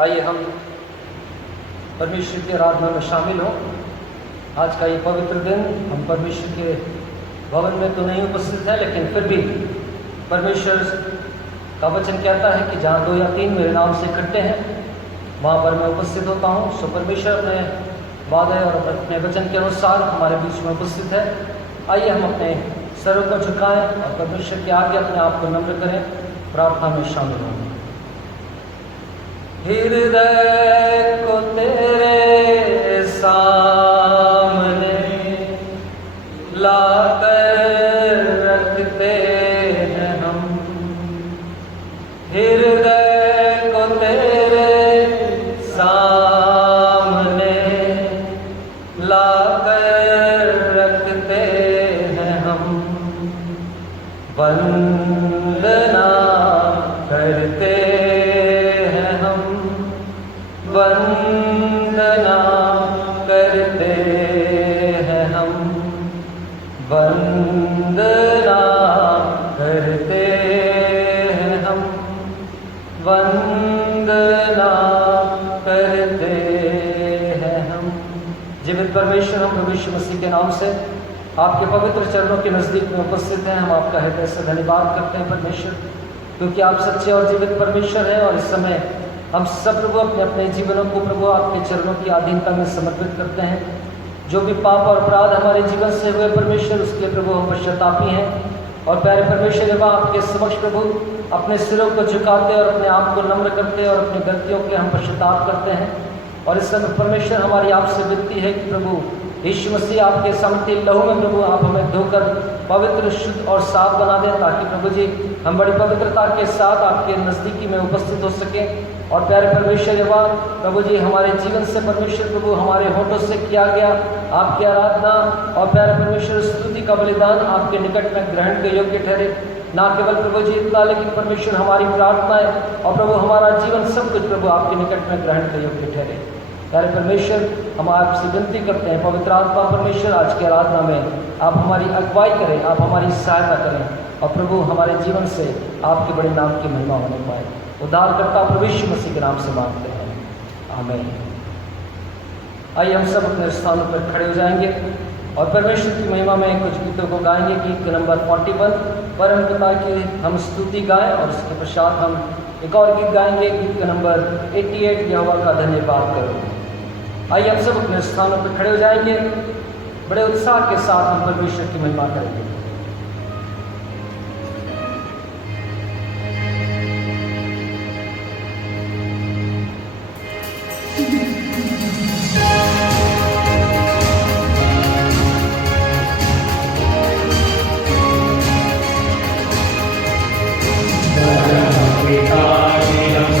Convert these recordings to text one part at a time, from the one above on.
आइए हम परमेश्वर की आराधना में शामिल हों। आज का ये पवित्र दिन हम परमेश्वर के भवन में तो नहीं उपस्थित है, लेकिन फिर भी परमेश्वर का वचन कहता है कि जहाँ 2 या 3 मेरे नाम से इकट्ठे हैं वहाँ पर मैं उपस्थित होता हूँ। सो परमेश्वर अपने वादे और अपने वचन के अनुसार हमारे बीच में उपस्थित है। आइए हम अपने सरों को झुकाएं और परमेश्वर के आगे अपने आप को नम्र करें, प्रार्थना में शामिल हों। हृदय को तेरे सामने लाकर रखते हैं हम, हृदय को तेरे सामने लाकर रखते हैं हम, वंदना करते हैं हम, वंदना करते हैं हम, वंदना करते हैं हम, वंदना करते हैं हम। जीवित परमेश्वर, हम प्रभु यीशु मसीह के नाम से आपके पवित्र चरणों के नज़दीक में उपस्थित हैं। हम आपका हृदय से धन्यवाद करते हैं परमेश्वर, क्योंकि आप सच्चे और जीवित परमेश्वर हैं। और इस समय हम सब प्रभु अपने अपने जीवनों को प्रभु आपके चरणों की अधीनता में समर्पित करते हैं। जो भी पाप और अपराध हमारे जीवन से हुए परमेश्वर, उसके लिए प्रभु हम पश्चातापी हैं। और प्यारे परमेश्वर, जब आपके समक्ष प्रभु अपने सिरों को झुकाते और अपने आप को नम्र करते और अपनी गलतियों के हम पश्चाताप करते हैं। और इस समय परमेश्वर हमारी आपसे विनती है कि प्रभु यीशु मसीह आपके समर्थी लहू में प्रभु आप हमें धोकर पवित्र, शुद्ध और साफ बना दें, ताकि प्रभु जी हम बड़ी पवित्रता के साथ आपके नज़दीकी में उपस्थित हो सकें। और प्यारे परमेश्वर, जब प्रभु जी हमारे जीवन से परमेश्वर प्रभु हमारे होठों से किया गया आपकी आराधना और प्यारे परमेश्वर स्तुति का बलिदान आपके निकट में ग्रहण के योग्य ठहरे। ना केवल प्रभु जी इतना, लेकिन परमेश्वर हमारी प्रार्थनाएं और प्रभु हमारा जीवन सब कुछ प्रभु आपके निकट में ग्रहण के योग्य ठहरे। प्यारे परमेश्वर, हम आपसे विनती करते हैं, पवित्र आत्मा परमेश्वर आज की आराधना में आप हमारी अगुवाई करें, आप हमारी सहायता करें और प्रभु हमारे जीवन से आपके बड़े नाम की महिमा होने पाए। उद्धारकर्ता प्रभु यीशु मसीह के नाम से मांगते हैं, आमीन। आइए हम सब अपने स्थानों पर खड़े हो जाएंगे और परमेश्वर की महिमा में कुछ गीतों को गाएंगे। गीत नंबर 41 परम पिता की हम स्तुति गाएं, और उसके पश्चात हम एक और गीत गाएंगे, गीत नंबर 88 यहोवा का धन्यवाद करो। आइए हम सब अपने स्थानों पर खड़े हो जाएंगे, बड़े उत्साह के साथ हम परमेश्वर की महिमा करेंगे। पिता की हम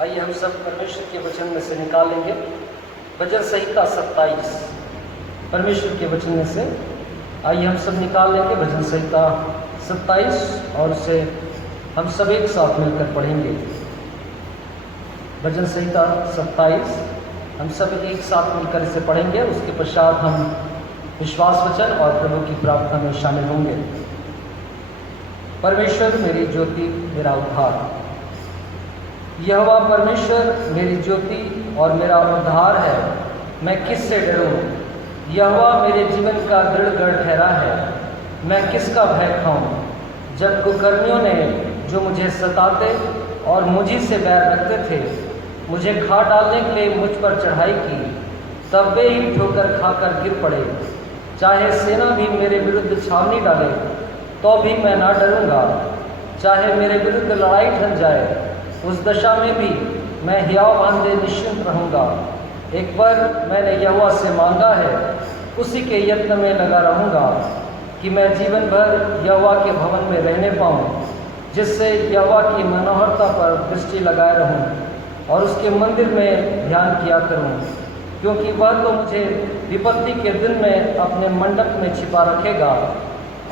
आइए हम सब परमेश्वर के वचन में से निकालेंगे भजन संहिता 27। परमेश्वर के वचन में से आइए हम सब निकाल लेंगे भजन संहिता 27 और उसे हम सब एक साथ मिलकर पढ़ेंगे। भजन संहिता 27 हम सब एक साथ मिलकर इसे पढ़ेंगे। उसके पश्चात हम विश्वास वचन और प्रभु की प्रार्थना में शामिल होंगे। परमेश्वर मेरी ज्योति मेरा उद्धार। यहोवा परमेश्वर मेरी ज्योति और मेरा उद्धार है, मैं किससे डरूं? यहोवा मेरे जीवन का दृढ़ गढ़ ठहरा है, मैं किसका भय खाऊं? जब कुकर्मियों ने जो मुझे सताते और मुझी से बैर रखते थे, मुझे खा डालने के लिए मुझ पर चढ़ाई की, तब वे ही ठोकर खाकर गिर पड़े। चाहे सेना भी मेरे विरुद्ध छावनी डाले तो भी मैं ना डरूंगा। चाहे मेरे विरुद्ध लड़ाई ठन जाए, उस दशा में भी मैं हियाव बांधे निश्चिंत रहूंगा। एक बार मैंने यहोवा से मांगा है, उसी के यत्न में लगा रहूंगा कि मैं जीवन भर यहोवा के भवन में रहने पाऊं, जिससे यहोवा की मनोहरता पर दृष्टि लगाए रहूं और उसके मंदिर में ध्यान किया करूं, क्योंकि वह तो मुझे विपत्ति के दिन में अपने मंडप में छिपा रखेगा।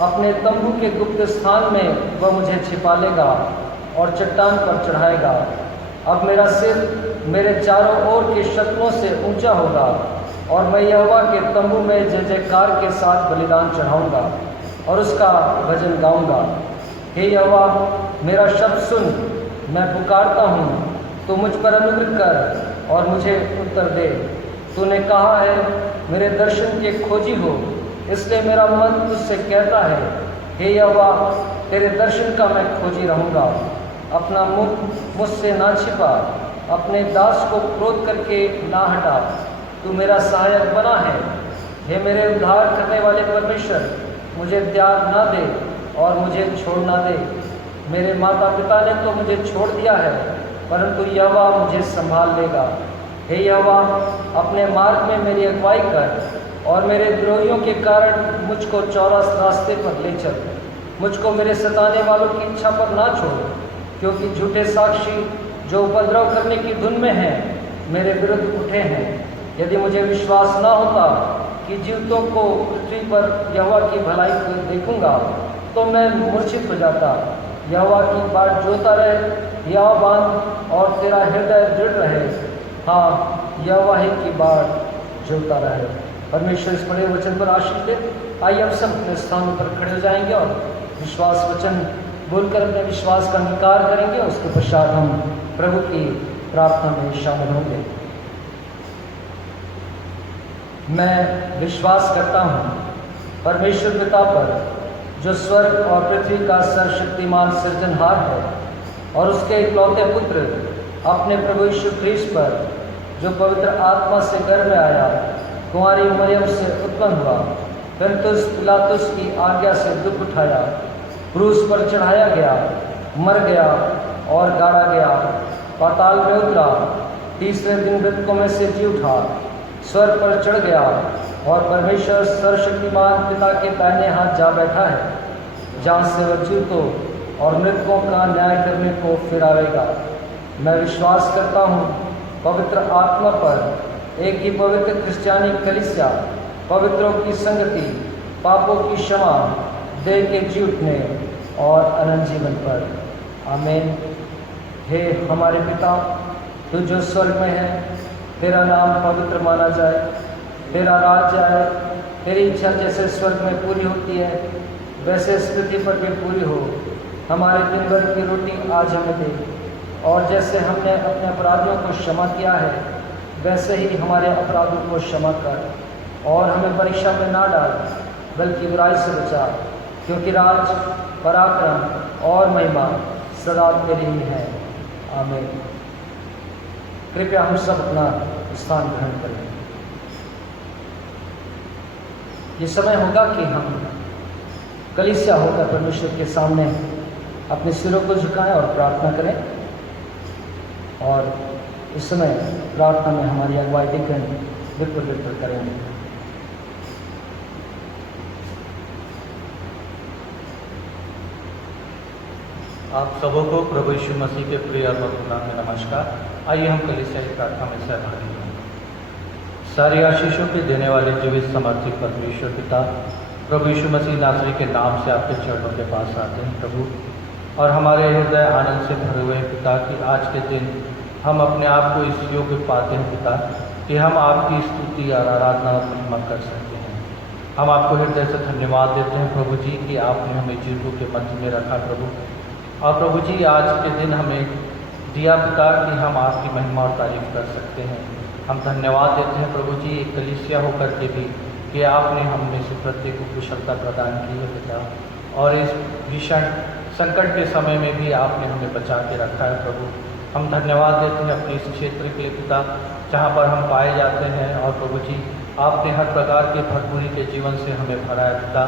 अपने तंबू के गुप्त स्थान में वह मुझे छिपा लेगा और चट्टान पर चढ़ाएगा। अब मेरा सिर मेरे चारों ओर के शत्रुओं से ऊंचा होगा और मैं यहोवा के तंबू में जय जयकार के साथ बलिदान चढ़ाऊंगा और उसका भजन गाऊंगा। हे यहोवा, मेरा शब्द सुन, मैं पुकारता हूँ, तो मुझ पर अनुग्रह कर और मुझे उत्तर दे। तूने कहा है, मेरे दर्शन के खोजी हो, इसलिए मेरा मन तुझसे कहता है, हे यहोवा, तेरे दर्शन का मैं खोजी रहूँगा। अपना मुख मुझसे ना छिपा, अपने दास को क्रोध करके ना हटा। तू मेरा सहायक बना है। हे मेरे उद्धार करने वाले परमेश्वर, मुझे त्याग ना दे और मुझे छोड़ ना दे। मेरे माता पिता ने तो मुझे छोड़ दिया है, परंतु यहोवा मुझे संभाल लेगा। हे यहोवा, अपने मार्ग में मेरी अगुवाई कर और मेरे द्रोहियों के कारण मुझको चौरास रास्ते पर ले चल। मुझको मेरे सताने वालों की इच्छा पर ना छोड़, क्योंकि झूठे साक्षी जो उपद्रव करने की धुन में हैं, मेरे विरुद्ध उठे हैं। यदि मुझे विश्वास ना होता कि जीवितों को पृथ्वी पर यहोवा की भलाई को देखूंगा, तो मैं मूर्छित हो जाता। यहोवा की बाट जोता रहे, यहोवा बांध और तेरा हृदय दृढ़ रहे। हाँ, यहोवा ही की बाट जोता रहे। परमेश्वर इस बड़े वचन पर आशीष दे। आइए हम सब अपने स्थानों पर खड़े हो जाएंगे और विश्वास वचन बोलकर अपने विश्वास का अंगीकार करेंगे। उसके पश्चात हम प्रभु की प्रार्थना में शामिल होंगे। मैं विश्वास करता हूँ परमेश्वर पिता पर, जो स्वर्ग और पृथ्वी का सर्वशक्तिमान सृजनहार है, और उसके इकलौते पुत्र अपने प्रभु यीशु ख्रीस्त पर, जो पवित्र आत्मा से गर्भ में आया, कुंवारी मरियम से उत्पन्न हुआ, पिलातुस पिलातुस की आज्ञा से दुख उठाया, क्रूस पर चढ़ाया गया, मर गया और गाड़ा गया, पाताल में उतरा, तीसरे दिन मृतकों में से जी उठा, स्वर्ग पर चढ़ गया और परमेश्वर सर्वशक्तिमान पिता के दाहिने हाथ जा बैठा है, जहाँ से वह जीवितों और मृतकों का न्याय करने को फिर आएगा। मैं विश्वास करता हूँ पवित्र आत्मा पर, एक ही पवित्र क्रिश्चियानी कलीसिया, पवित्रों की संगति, पापों की क्षमा, देह के जी उठने और अनंत जीवन पर। आमीन। हे हमारे पिता, तू जो स्वर्ग में है, तेरा नाम पवित्र माना जाए, तेरा राज्य आए, तेरी इच्छा जैसे स्वर्ग में पूरी होती है, वैसे इस पृथ्वी पर भी पूरी हो। हमारे दिन भर की रोटी आज हमें दे, और जैसे हमने अपने अपराधियों को क्षमा किया है, वैसे ही हमारे अपराधों को क्षमा कर, और हमें परीक्षा में ना डाल, बल्कि बुराई से बचा, क्योंकि राज, पराक्रम और महिमा सदा तेरी ही है। आमीन। कृपया हम सब अपना स्थान ग्रहण करें। ये समय होगा कि हम कलीसिया होकर परमेश्वर के सामने अपने सिरों को झुकाएं और प्रार्थना करें। और इस समय प्रार्थना में हमारी अगुवाई डिकन विपुल करेंगे। आप सबों को प्रभु यीशु मसीह के प्रिय और मधुर नाम में नमस्कार। आइए हम कलीसिया की प्रार्थना में सहभागी हों। सारी आशीषों के देने वाले जीवित समर्थी परमेश्वर पिता, प्रभु यीशु मसीह नासरी के नाम से आपके चरणों के पास आते हैं प्रभु, और हमारे हृदय आनंद से भरे हुए पिता कि आज के दिन हम अपने आप को इस योग्य पाते हैं पिता कि हम आपकी स्तुति और आराधना और महिमा कर सकते हैं। हम आपको हृदय से धन्यवाद देते हैं प्रभु जी कि आपने हमें जीवों के मध्य में रखा प्रभु, और प्रभु जी आज के दिन हमें दिया पिता कि हम आपकी महिमा और तारीफ कर सकते हैं। हम धन्यवाद देते हैं प्रभु जी एक कलीसिया होकर के भी कि आपने हमें से प्रत्येक को कुशलता प्रदान की है पिता, और इस भीषण संकट के समय में भी आपने हमें बचा के रखा है प्रभु। हम धन्यवाद देते हैं अपने इस क्षेत्र के लिए पिता जहाँ पर हम पाए जाते हैं, और प्रभु जी आपने हर प्रकार की भरपूरी के जीवन से हमें भरा है पिता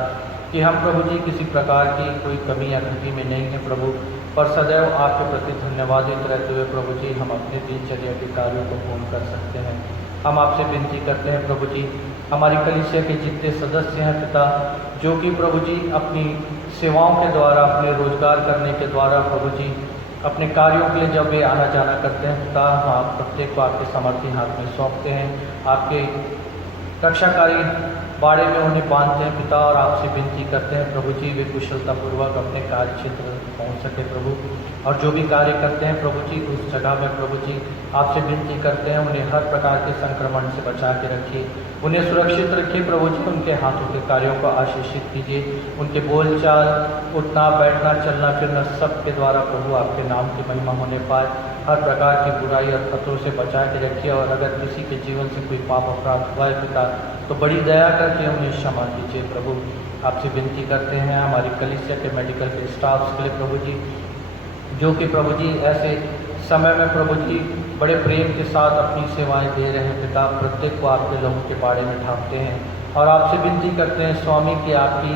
कि हम प्रभु जी किसी प्रकार की कोई कमी या घटी में नहीं है प्रभु, पर सदैव आपके प्रति धन्यवादित रहते हुए प्रभु जी हम अपने दिनचर्या के कार्यों को पूर्ण कर सकते हैं। हम आपसे विनती करते हैं प्रभु जी हमारी कलीसिया के जितने सदस्य हैं पिता, जो कि प्रभु जी अपनी सेवाओं के द्वारा, अपने रोजगार करने के द्वारा प्रभु जी अपने कार्यों के लिए जब वे आना जाना करते हैं पिता, हम आप प्रत्येक को आपके समर्थी हाथ में सौंपते हैं, आपके रक्षाकारी बाड़े में उन्हें बांधते हैं पिता, और आपसे विनती करते हैं प्रभु जी वे कुशलतापूर्वक अपने कार्य क्षेत्र में पहुँच सके प्रभु, और जो भी कार्य करते हैं प्रभु जी उस जगह में प्रभु जी आपसे विनती करते हैं उन्हें हर प्रकार के संक्रमण से बचा के रखिए, उन्हें सुरक्षित रखिए प्रभु जी, उनके हाथों के कार्यों को आशीषित कीजिए, उनके बोलचाल, उठना बैठना चलना फिरना सब के द्वारा प्रभु आपके नाम की महिमा होने पाए, हर प्रकार की बुराई और खतरों से बचा के रखिए, और अगर किसी के जीवन से कोई पाप अपराध हुआ है पिता तो बड़ी दया करके उन्हें क्षमा कीजिए प्रभु। आपसे विनती करते हैं हमारी कलीसिया के मेडिकल के स्टाफ्स के लिए प्रभु जी, जो कि प्रभु जी ऐसे समय में प्रभु जी बड़े प्रेम के साथ अपनी सेवाएं दे रहे हैं पिता, प्रत्येक को आपके लोगों के बारे में ढांपते हैं, और आपसे विनती करते हैं स्वामी कि आपकी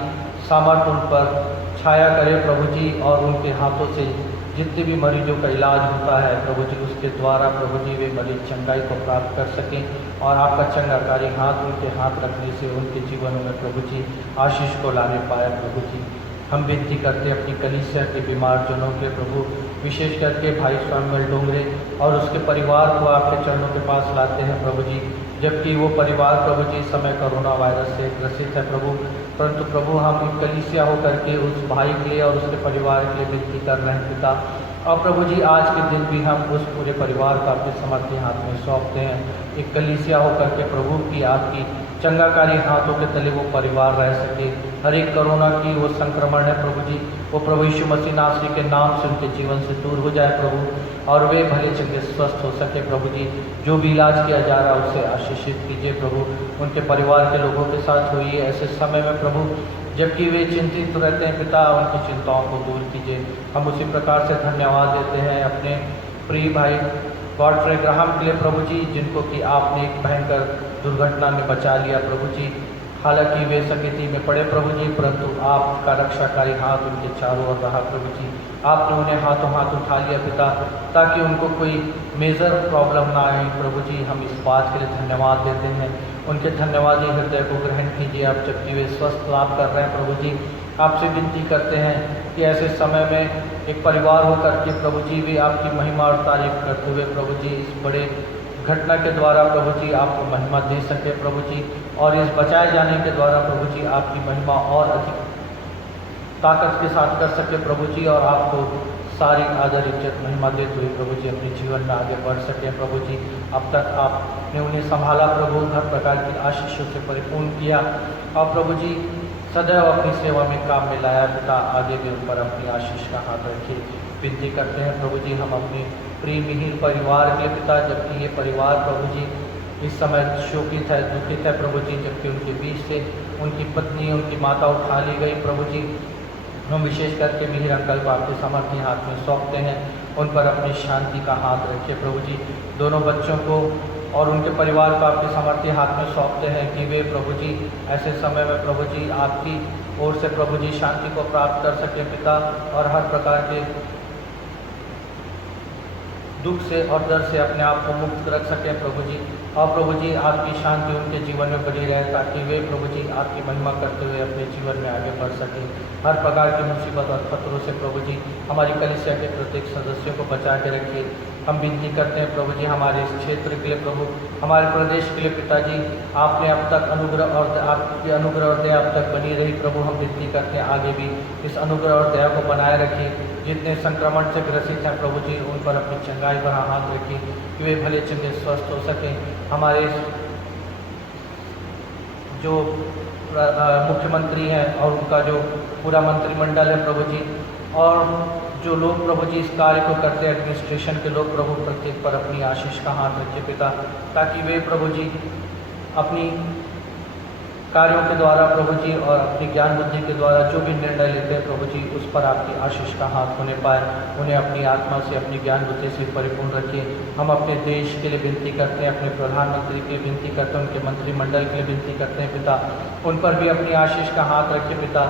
सामर्थ्य उन पर छाया करे प्रभु जी, और उनके हाथों से जितने भी मरीजों का इलाज होता है प्रभु जी उसके द्वारा प्रभु जी वे मरीज चंगाई को प्राप्त कर सकें, और आपका चंगाकारी हाथ उनके हाथ रखने से उनके जीवनों में प्रभु जी आशीष को लाने पाए प्रभु जी। हम विनती करते हैं अपनी कलीसिया के बीमार जनों के प्रभु, विशेष करके भाई स्वामी डोंगरे और उसके परिवार को आपके चरणों के पास लाते हैं प्रभु जी, जबकि वो परिवार प्रभु जी इस समय कोरोना वायरस से ग्रसित है प्रभु, परंतु प्रभु हम एक कलीसिया होकर के उस भाई के लिए और उसके परिवार के लिए विनती कर रहे हैं पिता, और प्रभु जी आज के दिन भी हम उस पूरे परिवार को आपके समर्थी हाथ में सौंपते हैं, एक कलीसिया होकर के प्रभु की आपकी चंगाकारी हाथों के तले वो परिवार रह सके, हर एक कोरोना की वो संक्रमण है प्रभु जी वो प्रभु यीशु मसीह नासरी के नाम से उनके जीवन से दूर हो जाए प्रभु, और वे भले चंगे स्वस्थ हो सके प्रभु जी, जो भी इलाज किया जा रहा है उसे आशीषित कीजिए प्रभु, उनके परिवार के लोगों के साथ होइए ऐसे समय में प्रभु जबकि वे चिंतित रहते हैं पिता, उनकी चिंताओं को दूर कीजिए। हम उसी प्रकार से धन्यवाद देते हैं अपने प्रिय भाई गॉडफ्रे ग्राहम के लिए प्रभु जी, जिनको कि आपने एक भयंकर दुर्घटना में बचा लिया प्रभु जी, हालांकि वे संगति में पड़े प्रभु जी, परंतु आपका रक्षाकारी हाथ उनके चारों ओर रहा प्रभु जी, आपने उन्हें हाथों हाथ उठा लिया पिता, ताकि उनको कोई मेजर प्रॉब्लम ना आए प्रभु जी। हम इस बात के लिए धन्यवाद देते हैं, उनके धन्यवादी हृदय को ग्रहण कीजिए आप, जबकि वे स्वस्थ लाभ कर रहे हैं प्रभु जी। आपसे विनती करते हैं कि ऐसे समय में एक परिवार होकर के प्रभु जी भी आपकी महिमा और तारीफ करते हुए प्रभु जी इस बड़े घटना के द्वारा प्रभु जी आपको महिमा दे सके प्रभु जी, और इस बचाए जाने के द्वारा प्रभु जी आपकी महिमा और अधिक ताकत के साथ कर सके प्रभु जी, और आपको सारी आदर इज्जत महिमा देते हुए प्रभु जी अपने जीवन में आगे बढ़ सके प्रभु जी। अब तक आपने उन्हें संभाला प्रभु, हर प्रकार की आशीषों से परिपूर्ण किया, और प्रभु जी सदैव अपनी सेवा में काम में लाया पिता, आगे भी उन पर अपनी आशीष का हाथ रखिए। विनती करते हैं प्रभु जी हम अपने प्रिय मिहिर परिवार के पिता, जबकि ये परिवार प्रभु जी इस समय शोकित है, दुखित है प्रभु जी, जबकि उनके बीच से उनकी पत्नी उनकी माता उठा ली गई प्रभु जी। हम विशेष करके मिहिर अंकल को आपके समर्थी हाथ में सौंपते हैं, उन पर अपनी शांति का हाथ रखिए प्रभु जी। दोनों बच्चों को और उनके परिवार को आपके समर्थी हाथ में सौंपते हैं कि वे प्रभु जी ऐसे समय में प्रभु जी आपकी ओर से प्रभु जी शांति को प्राप्त कर सके पिता, और हर प्रकार के दुख से और डर से अपने आप को मुक्त रख सकें प्रभु जी। और प्रभु जी आपकी शांति उनके जीवन में बनी रहे, ताकि वे प्रभु जी आपकी महिमा करते हुए अपने जीवन में आगे बढ़ सकें। हर प्रकार की मुसीबत और खतरों से प्रभु जी हमारी कलीसिया के प्रत्येक सदस्यों को बचा के रखिए। हम विनती करते हैं प्रभु जी हमारे इस क्षेत्र के लिए, प्रभु हमारे प्रदेश के लिए पिताजी, आपने अब तक अनुग्रह और आपकी अनुग्रह और दया अब तक बनी रही प्रभु। हम विनती करते हैं आगे भी इस अनुग्रह और दया को बनाए रखिए। जितने संक्रमण से ग्रसित हैं प्रभु जी उन पर अपनी चंगाई भरा हाथ रखिए कि वे भले चंगे स्वस्थ हो सकें। हमारे जो मुख्यमंत्री हैं और उनका जो पूरा मंत्रिमंडल है प्रभु जी, और जो लोग प्रभु जी इस कार्य को करते हैं, एडमिनिस्ट्रेशन के लोग प्रभु, प्रत्येक पर अपनी आशीष का हाथ रखिए पिता, ताकि वे प्रभु जी अपनी कार्यों के द्वारा प्रभु जी और अपनी ज्ञान बुद्धि के द्वारा जो भी निर्णय लेते हैं प्रभु जी उस पर आपकी आशीष का हाथ होने पाए। उन्हें अपनी आत्मा से, अपनी ज्ञान बुद्धि से परिपूर्ण रखिए। हम अपने देश के लिए विनती करते हैं, अपने प्रधानमंत्री के लिए विनती करते हैं, उनके मंत्रिमंडल के लिए विनती करते हैं पिता, उन पर भी अपनी आशीष का हाथ रखिए पिता,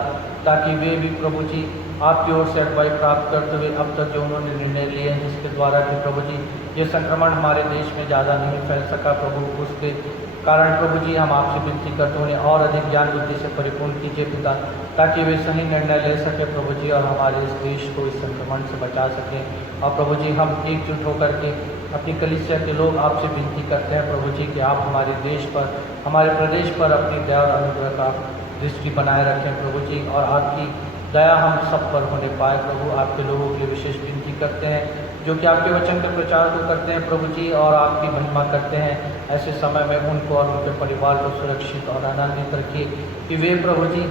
ताकि वे भी प्रभु जी आपकी ओर से अगुवाई प्राप्त करते हुए अब तक जो उन्होंने निर्णय लिए हैं, जिसके द्वारा कि प्रभु जी ये संक्रमण हमारे देश में ज़्यादा नहीं फैल सका प्रभु, उसके कारण प्रभु जी हम आपसे विनती करते हैं उन्हें और अधिक ज्ञान बुद्धि से परिपूर्ण कीजिए पिता, ताकि वे सही निर्णय ले सके प्रभु जी और हमारे इस देश को इस संक्रमण से बचा सकें। और प्रभु जी हम एकजुट होकर के अपनी कलीसिया के लोग आपसे विनती करते हैं प्रभु जी कि आप हमारे देश पर, हमारे प्रदेश पर अपनी दया और अनुग्रह का दृष्टि बनाए रखें प्रभु जी, और आपकी दया हम सब पर होने पाए प्रभु। आपके लोगों के लिए विशेष विनती करते हैं जो कि आपके वचन के प्रचार को करते हैं प्रभु जी और आपकी महिमा करते हैं। ऐसे समय में उनको और उनके परिवार को सुरक्षित और आनंदित रखिए कि वे प्रभु जी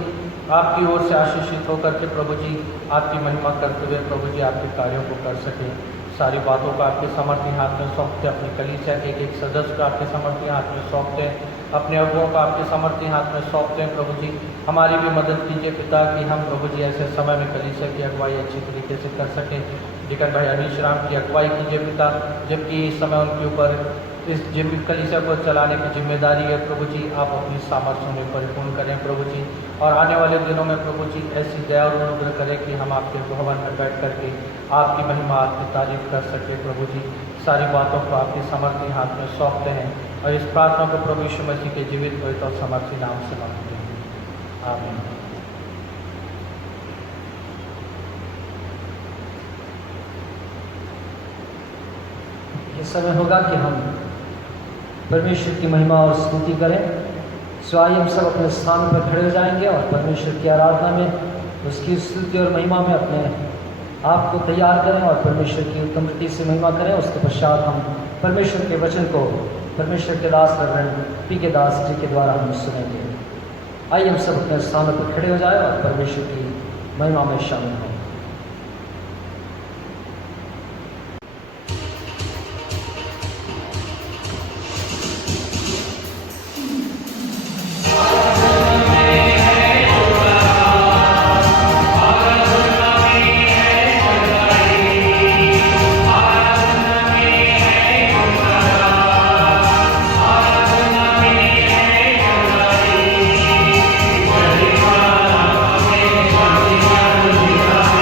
आपकी ओर से आशीषित होकर के प्रभु जी आपकी महिमा करते हुए प्रभु जी आपके कार्यों को कर सकें। सारी बातों को आपके समर्थी हाथ में सौंपते, अपनी कलीसिया के एक एक सदस्य को आपके समर्थी हाथ में सौंपते हैं, अपने अगुओं को आपके समर्थी हाथ में सौंपते हैं प्रभु जी। हमारी भी मदद कीजिए पिता कि हम प्रभु जी ऐसे समय में कलीसिया की अगुवाई अच्छी तरीके से कर सकें। डिकन भाई अनीश राम की अगुवाई कीजिए पिता, जबकि इस समय उनके ऊपर इस कलीसिया को चलाने की जिम्मेदारी है प्रभु जी। आप अपनी सामर्थ्य में परिपूर्ण करें प्रभु जी, और आने वाले दिनों में प्रभु जी ऐसी दया और अनुग्रह करें कि हम आपके भवन में बैठ करके आपकी महिमा, आपकी तारीफ कर सके प्रभु जी। सारी बातों को आपके समर्थी हाथ में सौंपते हैं और इस प्रार्थना को प्रभु यीशु मसीह के जीवित पवित्र और समर्थी नाम से मांगते हैं, आमीन। ये समय होगा कि हम परमेश्वर की महिमा और स्तुति करें। सो आइए हम सब अपने स्थान पर खड़े हो जाएंगे और परमेश्वर की आराधना में, उसकी स्तुति और महिमा में अपने आप को तैयार करें और परमेश्वर की उत्तम रीति से महिमा करें। उसके पश्चात हम परमेश्वर के वचन को परमेश्वर के दास पी के दास जी के द्वारा हम सुनेंगे। आइए हम सब अपने स्थानों पर खड़े हो जाए और परमेश्वर की महिमा में शामिल हों। Hallelujah.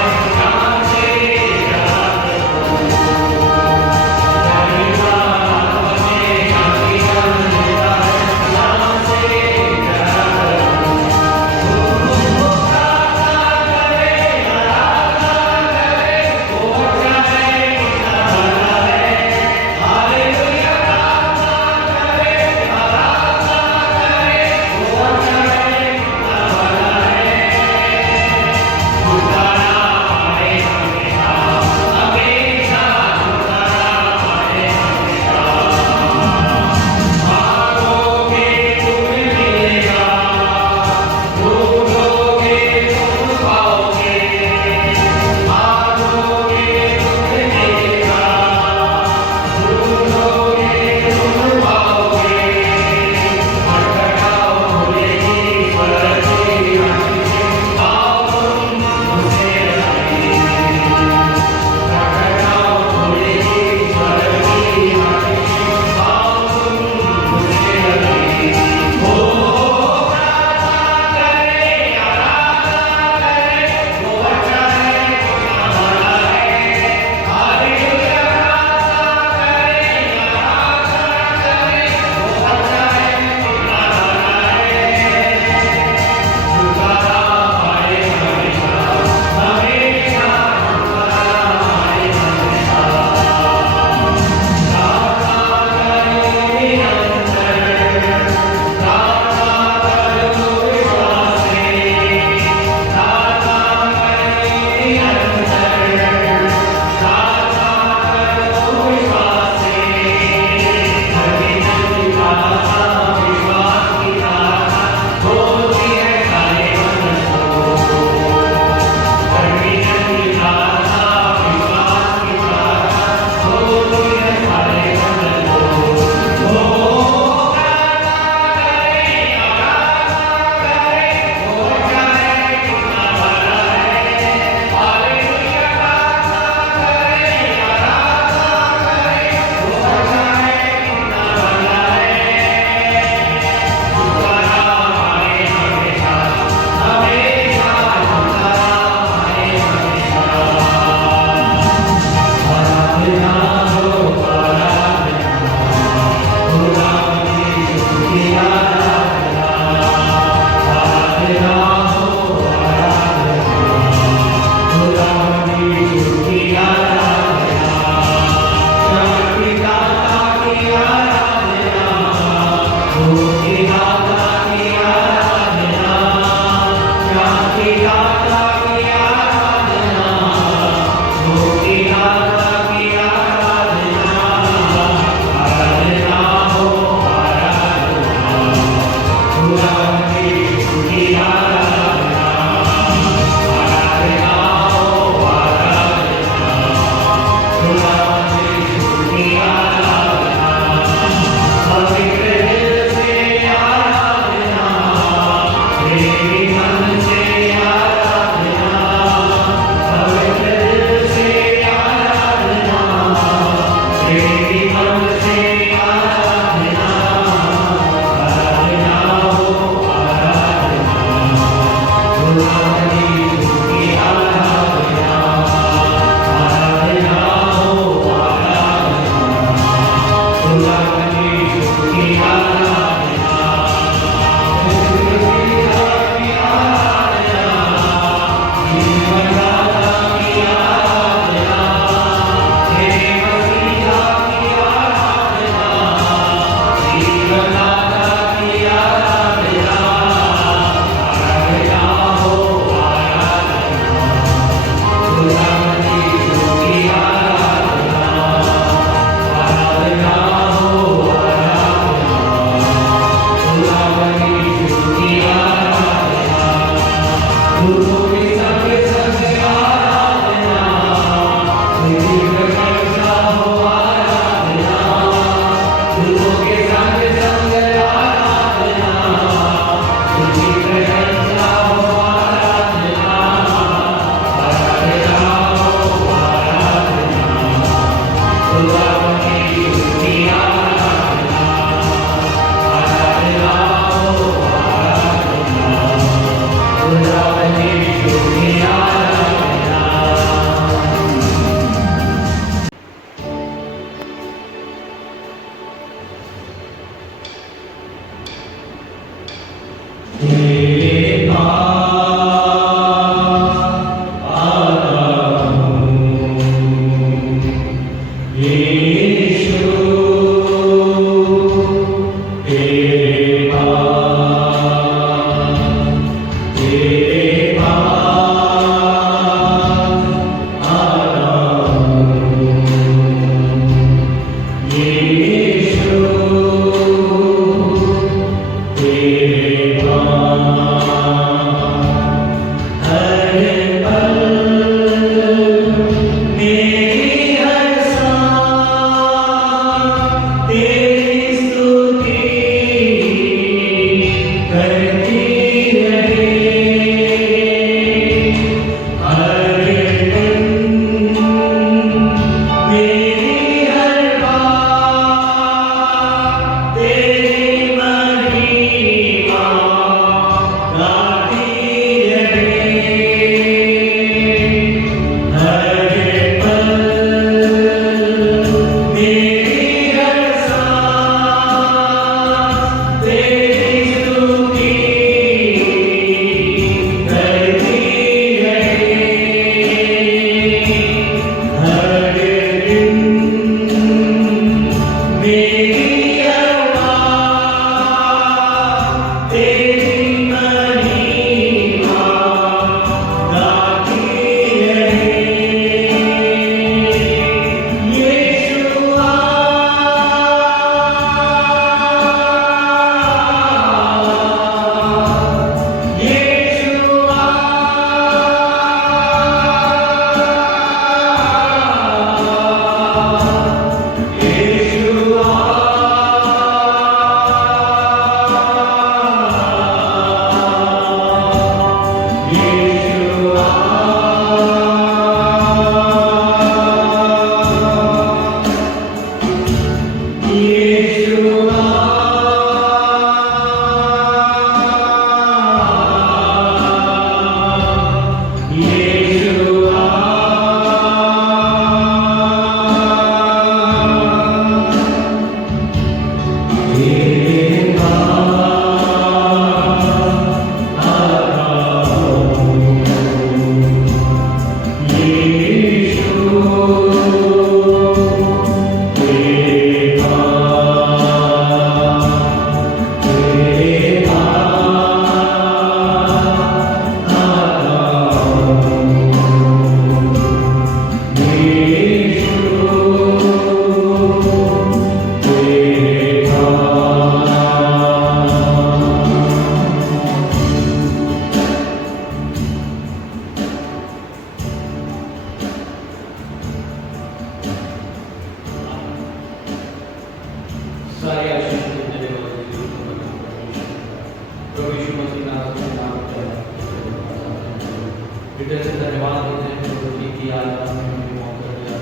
हृदय से धन्यवाद देते हैं प्रभु जी की आज हमें मौका दिया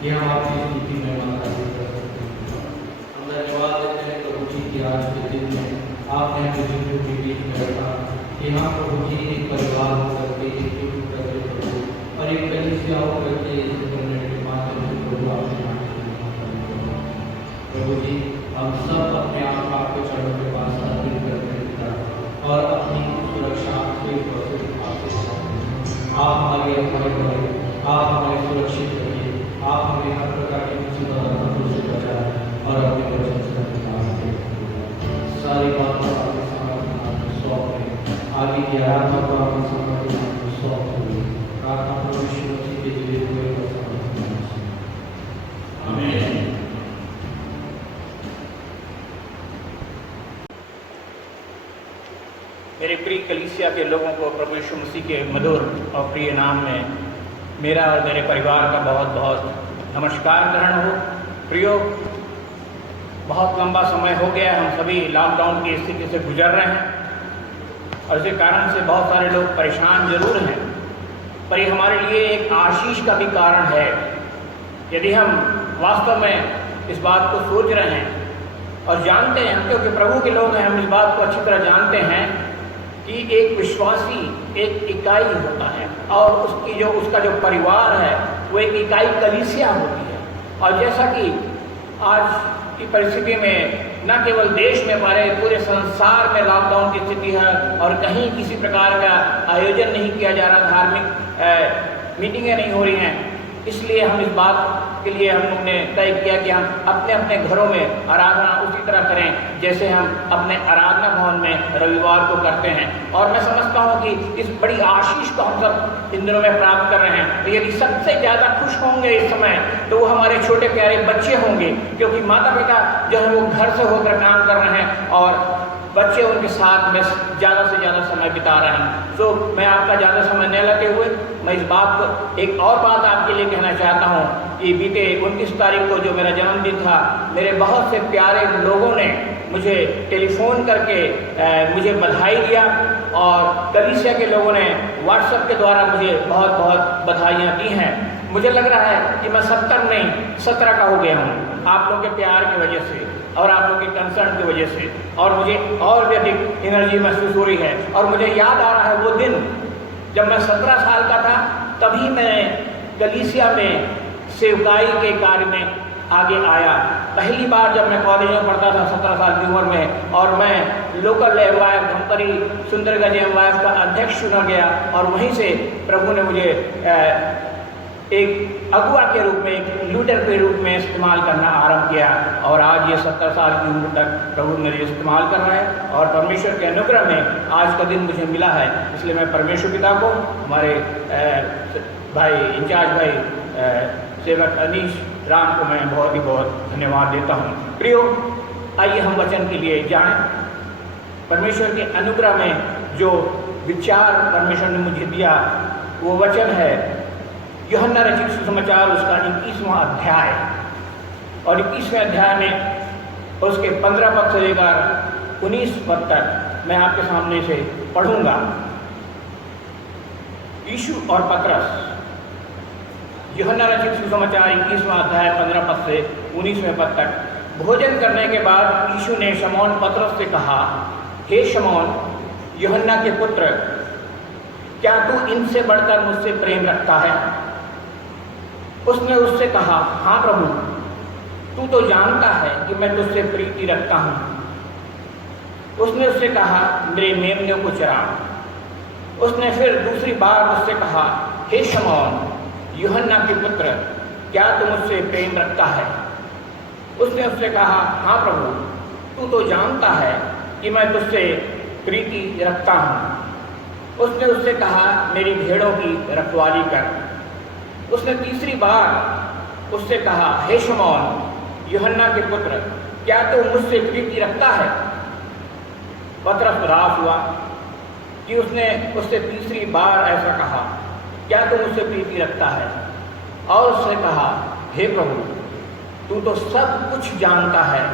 कि हम आपकी स्तुति में हासिल कर सकते हैं। हम धन्यवाद देते हैं प्रभु जी की आज के दिन में आपने बुजुर्गों के बीच में रखा कि हम प्रभु जी एक परिवार होकर के एकजुट करके प्रभु और एक कलीसिया होकर के इस इंटरनेट के माध्यम से प्रभु आपने प्रभु जी हम सब अपने आप आपके चरणों के पास अर्पित करते हैं और अपनी सुरक्षा से आप हमारे हमारे बने, आप हमें सुरक्षित रखिए, आप हमें हर प्रकार की मुसीबतों से बचाएं और अपने वचन से निकालें। सारी बातों को आपके सामने सौंपें, आगे की आराधना को आपके सामने सौंप दें। प्रार्थना प्रभु यीशु मसीह के जिले हुए आमीन। मेरे प्रिय कलीसिया के लोगों को प्रभु यीशु मसीह के मधुर और प्रिय नाम में मेरा और मेरे परिवार का बहुत बहुत नमस्कार ग्रहण हो। प्रियो, बहुत लंबा समय हो गया, हम सभी लॉकडाउन की स्थिति से गुजर रहे हैं और इसी कारण से बहुत सारे लोग परेशान जरूर हैं, पर ये हमारे लिए एक आशीष का भी कारण है। यदि हम वास्तव में इस बात को सोच रहे हैं और जानते हैं, क्योंकि प्रभु के लोग हैं, हम इस बात को अच्छी तरह जानते हैं कि एक विश्वासी एक इकाई होता है और उसका जो परिवार है वो एक इकाई कलीसिया होती है। और जैसा कि आज की परिस्थिति में न केवल देश में हमारे पूरे संसार में लॉकडाउन की स्थिति है और कहीं किसी प्रकार का आयोजन नहीं किया जा रहा, धार्मिक मीटिंगें नहीं हो रही हैं, इसलिए हम इस बात के लिए हम लोगों ने तय किया कि हम अपने अपने घरों में आराधना उसी तरह करें जैसे हम अपने आराधना भवन में रविवार को करते हैं। और मैं समझता हूँ कि इस बड़ी आशीष को हम सब इन दिनों में प्राप्त कर रहे हैं। तो यदि सबसे ज़्यादा खुश होंगे इस समय तो वो हमारे छोटे प्यारे बच्चे होंगे, क्योंकि माता पिता जो है वो घर से होकर काम कर रहे हैं और बच्चे उनके साथ में ज़्यादा से ज़्यादा समय बिता रहे हैं। तो मैं आपका ज़्यादा समय न लेते हुए मैं इस बात को एक और बात आपके लिए कहना चाहता हूँ कि बीते 29 तारीख को जो मेरा जन्मदिन था, मेरे बहुत से प्यारे लोगों ने मुझे टेलीफोन करके मुझे बधाई दिया और कलीसिया के लोगों ने व्हाट्सएप के द्वारा मुझे बहुत बहुत बधाइयाँ दी हैं। मुझे लग रहा है कि मैं 70 नहीं 17 का हो गया हूँ आप लोगों के प्यार की वजह से और आप लोगों के कंसर्न की वजह से, और मुझे और भी अधिक एनर्जी महसूस हो रही है। और मुझे याद आ रहा है वो दिन जब मैं 17 साल का था, तभी मैं कलीसिया में सेवकाई के कार्य में आगे आया। पहली बार जब मैं कॉलेज में पढ़ता था 17 साल की उम्र में, और मैं लोकल एमवाईएफ धमतरी सुंदरगंज एमवाईएफ का अध्यक्ष चुना गया और वहीं से प्रभु ने मुझे एक अगुआ के रूप में, एक लीडर के रूप में इस्तेमाल करना आरंभ किया। और आज ये 70 साल की उम्र तक प्रभु मेरे इस्तेमाल कर रहा है और परमेश्वर के अनुग्रह में आज का दिन मुझे मिला है। इसलिए मैं परमेश्वर पिता को, हमारे भाई इंचार्ज भाई सेवक अनीश राम को मैं बहुत ही बहुत धन्यवाद देता हूँ। प्रियो, आइए हम वचन के लिए जाएं। परमेश्वर के अनुग्रह में जो विचार परमेश्वर ने मुझे दिया वो वचन है यूहन्ना रचित सुसमाचार उसका 21वां अध्याय, और 21वें अध्याय में उसके 15 पद से लेकर 19 पद तक मैं आपके सामने से पढ़ूंगा। यीशु और पतरस, यूहन्ना रचित सुसमाचार 21वां अध्याय 15 पद से 19वें पद तक। भोजन करने के बाद यीशु ने शमौन पतरस से कहा, हे शमौन यूहन्ना के पुत्र, क्या तू इनसे बढ़कर मुझसे प्रेम रखता है? उसने उससे कहा, हाँ प्रभु, तू तो जानता है कि मैं तुझसे प्रीति रखता हूँ। उसने उससे कहा, मेरे मेमनों को चरा। उसने फिर दूसरी बार उससे कहा, हे शमौन यूहन्ना के पुत्र, क्या तू मुझसे प्रेम रखता है? उसने उससे कहा, हाँ प्रभु, तू तो जानता है कि मैं तुझसे प्रीति रखता हूँ। उसने उससे कहा, मेरी भेड़ों की रखवाली कर। उसने तीसरी बार उससे कहा, हे शमौन यूहन्ना के पुत्र, क्या तू मुझसे प्रीति रखता है? पतरस निराश हुआ कि उसने उससे तीसरी बार ऐसा कहा, क्या तू मुझसे प्रीति रखता है? और उसने कहा, हे प्रभु, तू तो सब कुछ जानता है,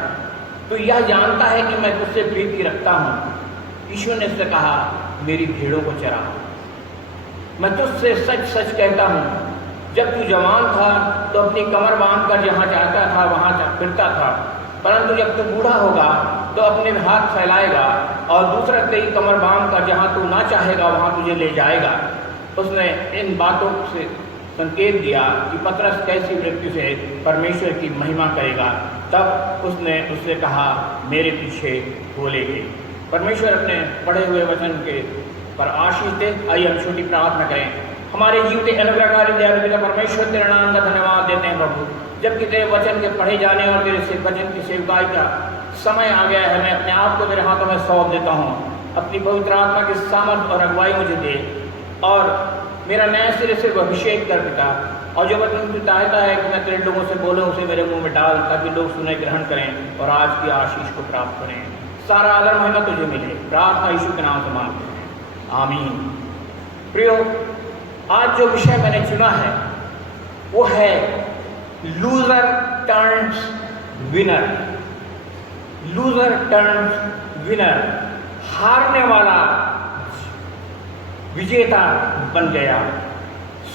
तू यह जानता है कि मैं तुझसे प्रीति रखता हूँ। यीशु ने उससे कहा, मेरी भेड़ों को चरा। मैं तुझसे सच सच कहता हूँ, जब तू जवान था तो अपनी कमर बांध कर जहाँ जाता था वहाँ फिरता था, परंतु जब तू बूढ़ा होगा तो अपने हाथ फैलाएगा और दूसरा तेरी कमर बांध कर जहाँ तू ना चाहेगा वहाँ तुझे ले जाएगा। उसने इन बातों से संकेत दिया कि पतरस कैसी मृत्यु से परमेश्वर की महिमा करेगा। तब उसने उससे कहा, मेरे पीछे हो ले गई। परमेश्वर अपने पढ़े हुए वचन के पर आशीष दे। आइए हम छोटी प्रार्थना करें। हमारे जीवते अनुग्रहकारी दयालु पिता परमेश्वर, तेरे नाम का धन्यवाद देते हैं प्रभु, जबकि तेरे वचन के पढ़े जाने और तेरे से वचन की सेवकाई का समय आ गया है। मैं अपने आप को तेरे हाथों में सौंप देता हूँ। अपनी पवित्र आत्मा की सामर्थ और अगुवाई मुझे दे और मेरा नए सिरे से अभिषेक कर पिता, और जो वचन तू चाहता है कि मैं तेरे लोगों से बोलूँ उसे मेरे मुंह में डाल, ताकि लोग सुने, ग्रहण करें और आज की आशीष को प्राप्त करें। सारा आदर महिमा तुझे मिले। प्रार्थना यीशु के नाम से मांगते हैं, आमीन। प्रियो, आज जो विषय मैंने चुना है वो है loser turns winner. Loser turns winner, हारने वाला विजेता बन गया।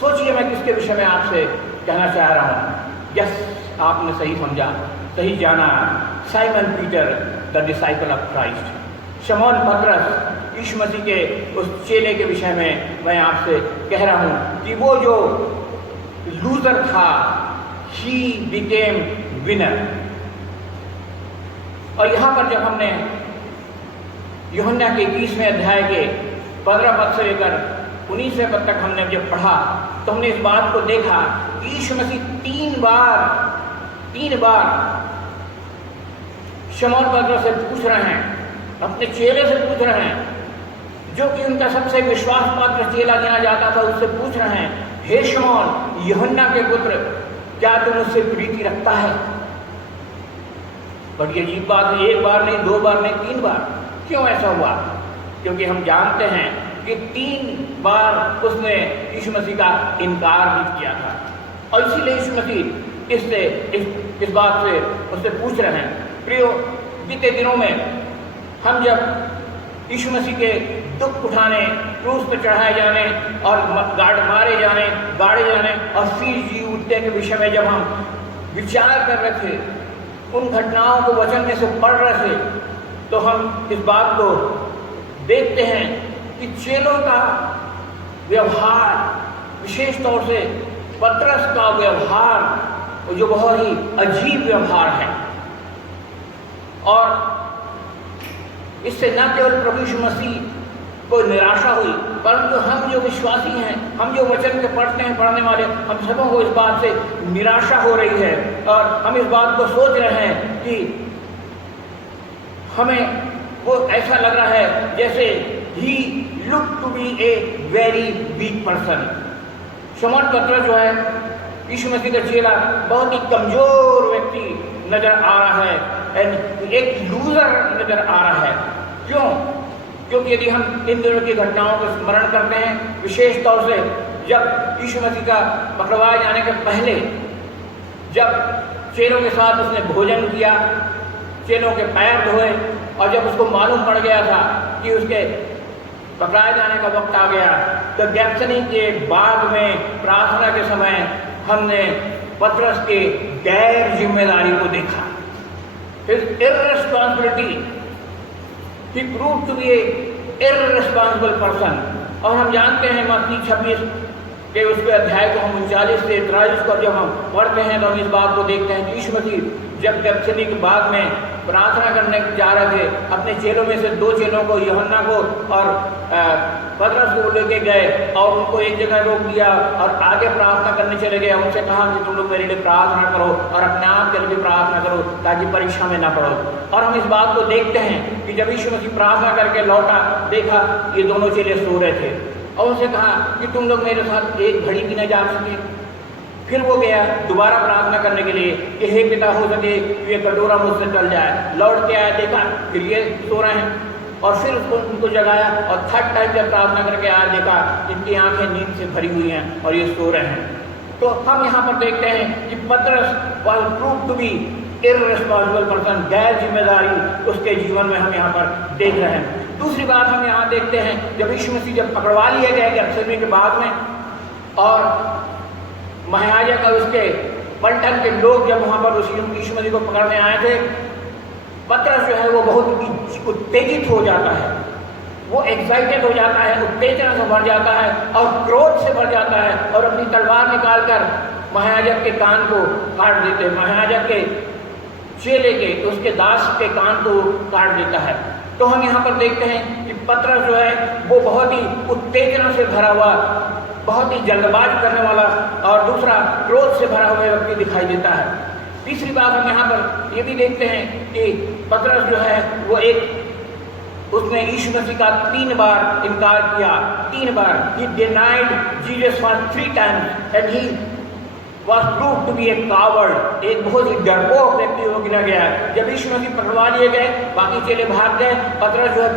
सोचिए मैं किसके विषय में आपसे कहना चाह रहा हूँ। यस, आपने सही समझा, सही जाना। Simon Peter the disciple of Christ, शमौन पतरस यीशु मसीह के उस चेले के विषय में मैं आपसे कह रहा हूँ कि वो जो लूजर था, ही बिकेम विनर। और यहाँ पर जब हमने यूहन्ना के 21वें अध्याय के 15 पद से लेकर 19वें पद तक हमने जब पढ़ा तो हमने इस बात को देखा कि यीशु मसीह तीन बार शमौन पतरस से पूछ रहे हैं, अपने चेले से पूछ रहे हैं, जो कि उनका सबसे विश्वास पात्र चेला गिना जाता था, उससे पूछ रहे हैं, हे शमौन यूहन्ना के पुत्र, क्या तुम उससे प्रीति रखता है? बड़ी अजीब बात है, एक बार नहीं, दो बार नहीं, तीन बार। क्यों ऐसा हुआ? क्योंकि हम जानते हैं कि 3 बार उसने यीशु मसीह का इनकार भी किया था, और इसीलिए यीशु मसीह इस बात से उससे पूछ रहे हैं। प्रियो, बीते दिनों में हम जब यीशु मसीह के दुख उठाने, क्रूस पर चढ़ाए जाने और मारे जाने, गाड़े जाने और फिर जी उठने के विषय में जब हम विचार कर रहे थे, उन घटनाओं को वचन में से पढ़ रहे थे, तो हम इस बात को देखते हैं कि चेलों का व्यवहार, विशेष तौर से पतरस का व्यवहार, जो बहुत ही अजीब व्यवहार है। और इससे न केवल प्रभु यीशु मसीह को निराशा हुई, परंतु हम जो विश्वासी हैं, हम जो वचन के पढ़ते हैं, पढ़ने वाले, हम सबों को इस बात से निराशा हो रही है। और हम इस बात को सोच रहे हैं कि हमें वो ऐसा लग रहा है जैसे ही look to be a very weak person. शमौन पतरस जो है, यीशु मसीह का चेला, बहुत ही कमजोर व्यक्ति नजर आ रहा है, एक लूजर नजर आ रहा है। क्यों? क्योंकि यदि हम इन दिनों की घटनाओं को स्मरण करते हैं, विशेष तौर से जब यीशु मसीह का पकड़वाए जाने के पहले, जब चेलों के साथ उसने भोजन किया, चेलों के पैर धोए, और जब उसको मालूम पड़ गया था कि उसके पकड़ाए जाने का वक्त आ गया, तो गेत्सेमनी के बाग में प्रार्थना के समय हमने पतरस के गैर जिम्मेदारी को देखा। His irresponsibility, he proved to be a irresponsible person। और हम जानते हैं मत्ती 26 के उसके अध्याय को, हम 39 से 43 को जब हम पढ़ते हैं तो हम इस बात को देखते हैं कि यीशु मसीह जब गेत्सेमनी के बाग में प्रार्थना करने जा रहे थे, अपने चेलों में से 2 चेलों को, यूहन्ना को और पतरस को लेके गए और उनको एक जगह रोक दिया और आगे प्रार्थना करने चले गए। उनसे कहा कि तुम लोग मेरे लिए प्रार्थना करो और अपने आप के लिए भी प्रार्थना करो ताकि परीक्षा में ना पड़ो। और हम इस बात को देखते हैं कि जब यीशु मसीह प्रार्थना करके लौटा, देखा ये दोनों चेले सो रहे थे, और उनसे कहा कि तुम लोग मेरे साथ एक घड़ी भी न जा सके। फिर वो गया दोबारा प्रार्थना करने के लिए कि हे पिता, हो सके ये कटोरा मुझसे टल जाए। लौट के आया, देखा फिर ये सो रहे हैं, और फिर उनको जगाया, और 3rd टाइम जब प्रार्थना करके आया, देखा इनकी आंखें नींद से भरी हुई हैं और ये सो रहे हैं। तो हम यहाँ पर देखते हैं कि Patras was proved to be irresponsible person, गैर जिम्मेदारी उसके जीवन में हम यहाँ पर देख रहे हैं। दूसरी बात हम यहाँ देखते हैं, जब यीशु मसीह जब पकड़वा लिए गए गेत्सेमनी के बाग में, और महायाजक और उसके पलटन के लोग जब वहाँ पर यीशु मसीह को पकड़ने आए थे, पतरस जो है वो बहुत उत्तेजित हो जाता है, वो एक्साइटेड हो जाता है, उत्तेजना से भर जाता है और क्रोध से भर जाता है, और अपनी तलवार निकालकर महायाजक के कान को काट देते हैं, महायाजक के चेले के, उसके दास के कान को काट देता है। तो हम यहाँ पर देखते हैं कि पतरस जो है वो बहुत ही उत्तेजना से भरा हुआ, बहुत ही जल्दबाजी करने वाला और दूसरा क्रोध से भरा हुआ व्यक्ति दिखाई देता है। तीसरी बात हम यहाँ पर ये भी देखते हैं कि पतरस जो है वो उसने यीशु मसीह का 3 बार इनकार किया, 3 बार। He denied Jesus for 3 times and he was proved to be a coward। एक बहुत ही डरपोक व्यक्ति हो गिना गया है। जब यीशु मसीह पकड़वा लिए गए, बाकी चेले भाग गए, पतरस जो है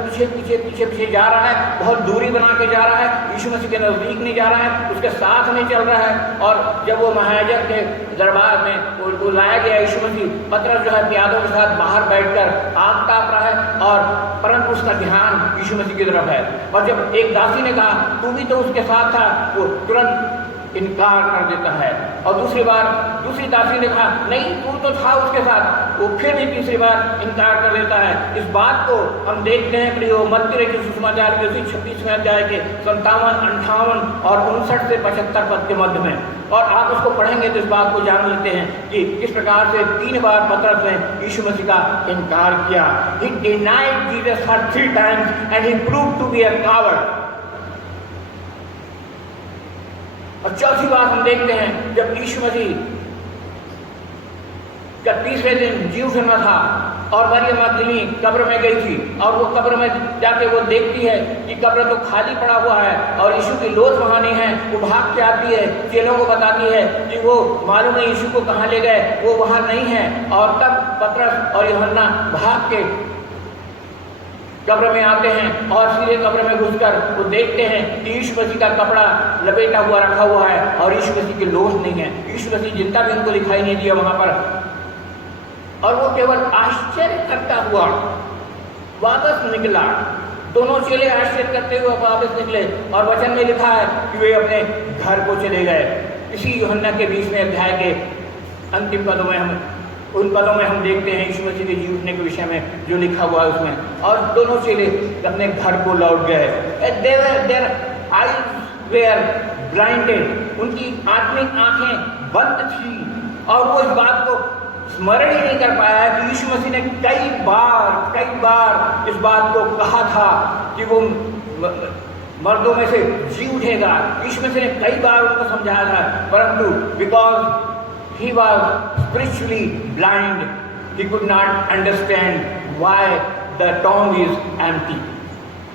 पीछे जा रहा है, बहुत दूरी बना के जा रहा है, यीशु मसीह के नज़दीक नहीं जा रहा है, उसके साथ नहीं चल रहा है। और जब वो महायाजक के दरबार में वो लाया गया यीशु मसीह, पतरस जो है प्यादों के साथ बाहर बैठकर आग ताप रहा है, और परंतु उसका ध्यान यीशु मसीह की तरफ है। और जब एक दासी ने कहा तू भी तो उसके साथ था, वो तुरंत इनकार कर देता है। और दूसरी बार दूसरी दासी ने कहा नहीं तू तो था उसके साथ, वो फिर भी तीसरी बार इनकार कर देता है। इस बात को हम देखते हैं प्रियो मत्ती रचित सुसमाचार के उसी 26वें अध्याय के 57, 58 और 59 से 75 पद के मध्य में, और आप उसको पढ़ेंगे तो इस बात को जान लेते हैं कि किस प्रकार से 3 बार पतरस ने यीशु मसीह का इनकार किया। He denied Jesus for 3 times and he proved to be a coward। और चौथी बात हम देखते हैं जब यीशु मसीह का 30वें दिन जी उठना था और मरियम मगदलीनी कब्र में गई थी, और वो कब्र में जाके वो देखती है कि कब्र तो खाली पड़ा हुआ है और यीशु की लोथ वहाँ नहीं है। वो भाग के आती है, चेलों को बताती है कि वो मालूम है यीशु को कहाँ ले गए, वो वहाँ नहीं है। और तब पतरस और यूहन्ना भाग के कब्र में आते हैं और सीधे कब्र में घुसकर वो देखते हैं कि यीशु मसीह का कपड़ा लपेटा हुआ रखा हुआ है और यीशु मसीह की लोथ नहीं है। यीशु मसीह जिंदा भी उनको दिखाई नहीं दिया वहाँ पर, और वो केवल आश्चर्य करता हुआ वापस निकला। दोनों चेले आश्चर्य करते हुए वापस निकले और वचन में लिखा है कि वे अपने घर को चले गए। इसी यूहन्ना के 20वें अध्याय के अंतिम पदों में हम देखते हैं यीशु मसीह के जी उठने के विषय में जो लिखा हुआ है उसमें, और दोनों चेले अपने घर को लौट गए। Their eyes were blinded, उनकी आत्मिक आंखें बंद थी और वो इस बात को स्मरण ही नहीं कर पाया कि यीशु मसीह ने कई बार इस बात को कहा था कि वो मर्दों में से जी उठेगा। यीशु मसीह ने कई बार उनको समझाया था, परंतु because he was spiritually blind, he could not understand why the tomb is empty।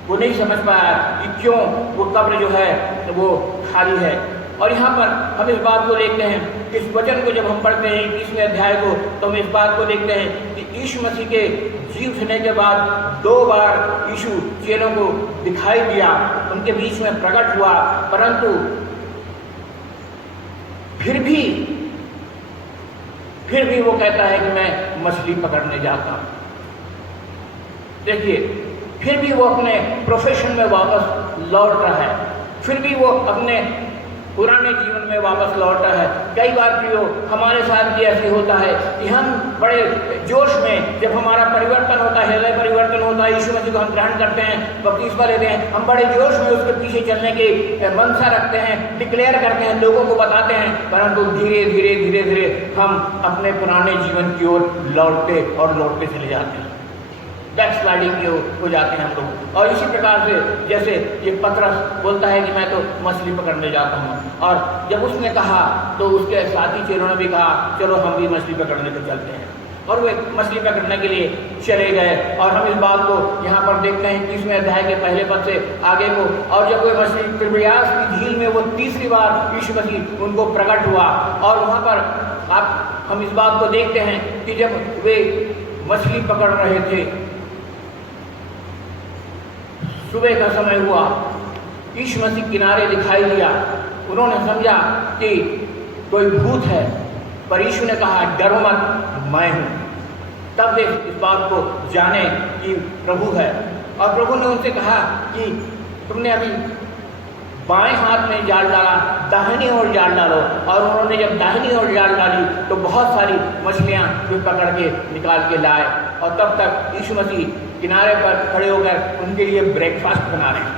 वो नहीं समझ पाया कि क्यों वो कब्र जो है वो खाली है। और यहाँ पर हम इस बात को देखते हैं, इस वचन को जब हम पढ़ते हैं 21वें अध्याय को, तो हम इस बात को देखते हैं कि यीशु मसीह के जी उठने के बाद 2 बार यीशु चेलों को दिखाई दिया, उनके बीच में प्रकट हुआ, परंतु फिर भी वो कहता है कि मैं मछली पकड़ने जाता हूँ। देखिए, फिर भी वो अपने प्रोफेशन में वापस लौट रहा है, फिर भी वो अपने पुराने जीवन में वापस लौट रहा है। कई बार प्रियो हमारे साथ भी ऐसे होता है कि हम बड़े जोश में, जब हमारा परिवर्तन होता है, हृदय परिवर्तन होता है, यीशु मसीह को हम ग्रहण करते हैं, बपतिस्मा लेते हैं, हम बड़े जोश में उसके पीछे चलने की मनसा रखते हैं, डिक्लेयर करते हैं, लोगों को बताते हैं, परंतु धीरे धीरे हम अपने पुराने जीवन की ओर लौटते चले जाते हैं, बैकस्लाइडिंग हो जाते हैं हम लोग। और इसी प्रकार से जैसे ये पतरस बोलता है कि मैं तो मछली पकड़ने जाता हूँ, और जब उसने कहा तो उसके साथी चेलों ने भी कहा चलो हम भी मछली पकड़ने को चलते हैं, और वे मछली पकड़ने के लिए चले गए। और हम इस बात को यहाँ पर देखते हैं 30वें अध्याय के पहले पद से आगे को, और जब वे मछली तिबिरियास की झील में वो तीसरी बार यीशु मसीह उनको प्रकट हुआ, और वहाँ पर हम इस बात को देखते हैं कि जब वे मछली पकड़ रहे थे, सुबह का समय हुआ, यीशु मसीह किनारे दिखाई दिया, उन्होंने समझा कि कोई भूत है, पर यीशु ने कहा डरो मत, मैं हूँ। तब वे इस बात को जाने कि प्रभु है, और प्रभु ने उनसे कहा कि तुमने अभी बाएं हाथ में जाल डाला, दाहिनी ओर जाल डालो। और उन्होंने जब दाहिनी ओर जाल डाली तो बहुत सारी मछलियाँ वे पकड़ के निकाल के लाए, और तब तक यीशु मसीह किनारे पर खड़े होकर उनके लिए ब्रेकफास्ट बना रहे हैं।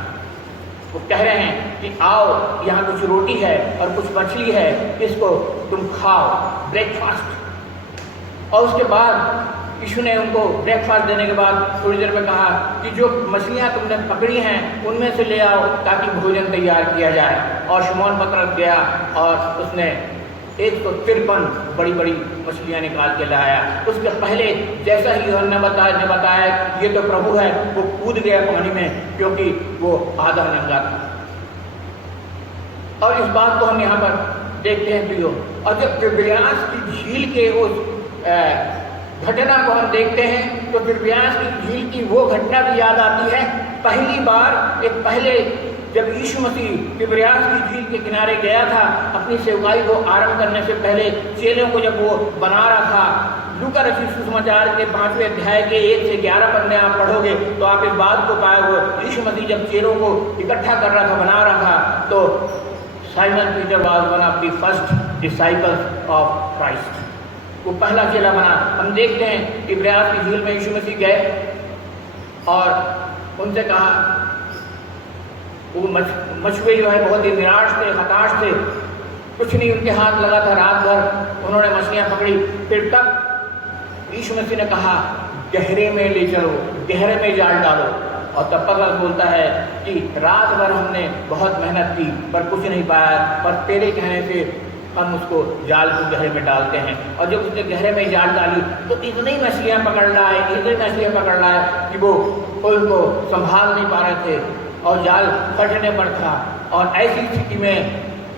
वो कह रहे हैं कि आओ, यहाँ कुछ रोटी है और कुछ मछली है, इसको तुम खाओ, ब्रेकफास्ट। और उसके बाद यीशु ने उनको ब्रेकफास्ट देने के बाद थोड़ी देर में कहा कि जो मछलियाँ तुमने पकड़ी हैं उनमें से ले आओ ताकि भोजन तैयार किया जाए। और शमौन पतरस गया और उसने 153 बड़ी बड़ी मछलियाँ निकाल के लाया। उसके पहले जैसा ही यूहन्ना ने बताया ये तो प्रभु है, वो कूद गया पानी में क्योंकि वो आधा नंगा था। और इस बात को हम यहाँ पर देखते हैं प्रियो। और जब तिबिरियास की झील के उस घटना को हम देखते हैं तो तिबिरियास की झील की वो घटना भी याद आती है। पहली बार पहले जब यीशु मसीह तिबिरियास की झील के किनारे गया था अपनी सेवकाई को आरंभ करने से पहले, चेलों को जब वो बना रहा था, लूका रचित सुसमाचार के 5वें अध्याय के 1 से 11 पद में आप पढ़ोगे तो आप इस बात को पाए हुए, यीशु मसीह जब चेलों को इकट्ठा कर रहा था, बना रहा था, तो Simon Peter was one of the first disciples of Christ. वो पहला चेला बना। हम देखते हैं कि तिब्रियास की झील में यीशु मसीह गए और उनसे कहा, वो मछुए जो है बहुत ही निराश थे, हताश थे, कुछ नहीं उनके हाथ लगा था। रात भर उन्होंने मछलियाँ पकड़ी। फिर तब यीशु मसीह ने कहा, गहरे में ले चलो, गहरे में जाल डालो। और तब पतरस बोलता है कि रात भर हमने बहुत मेहनत की पर कुछ नहीं पाया, पर तेरे कहने से हम उसको जाल को गहरे में डालते हैं। और जब उसने गहरे में जाल डाली तो इतनी मछलियाँ पकड़ रहा है, इतनी मछलियाँ पकड़ रहा है कि वो उनको संभाल नहीं पा रहे थे और जाल फटने पर था। और ऐसी स्थिति में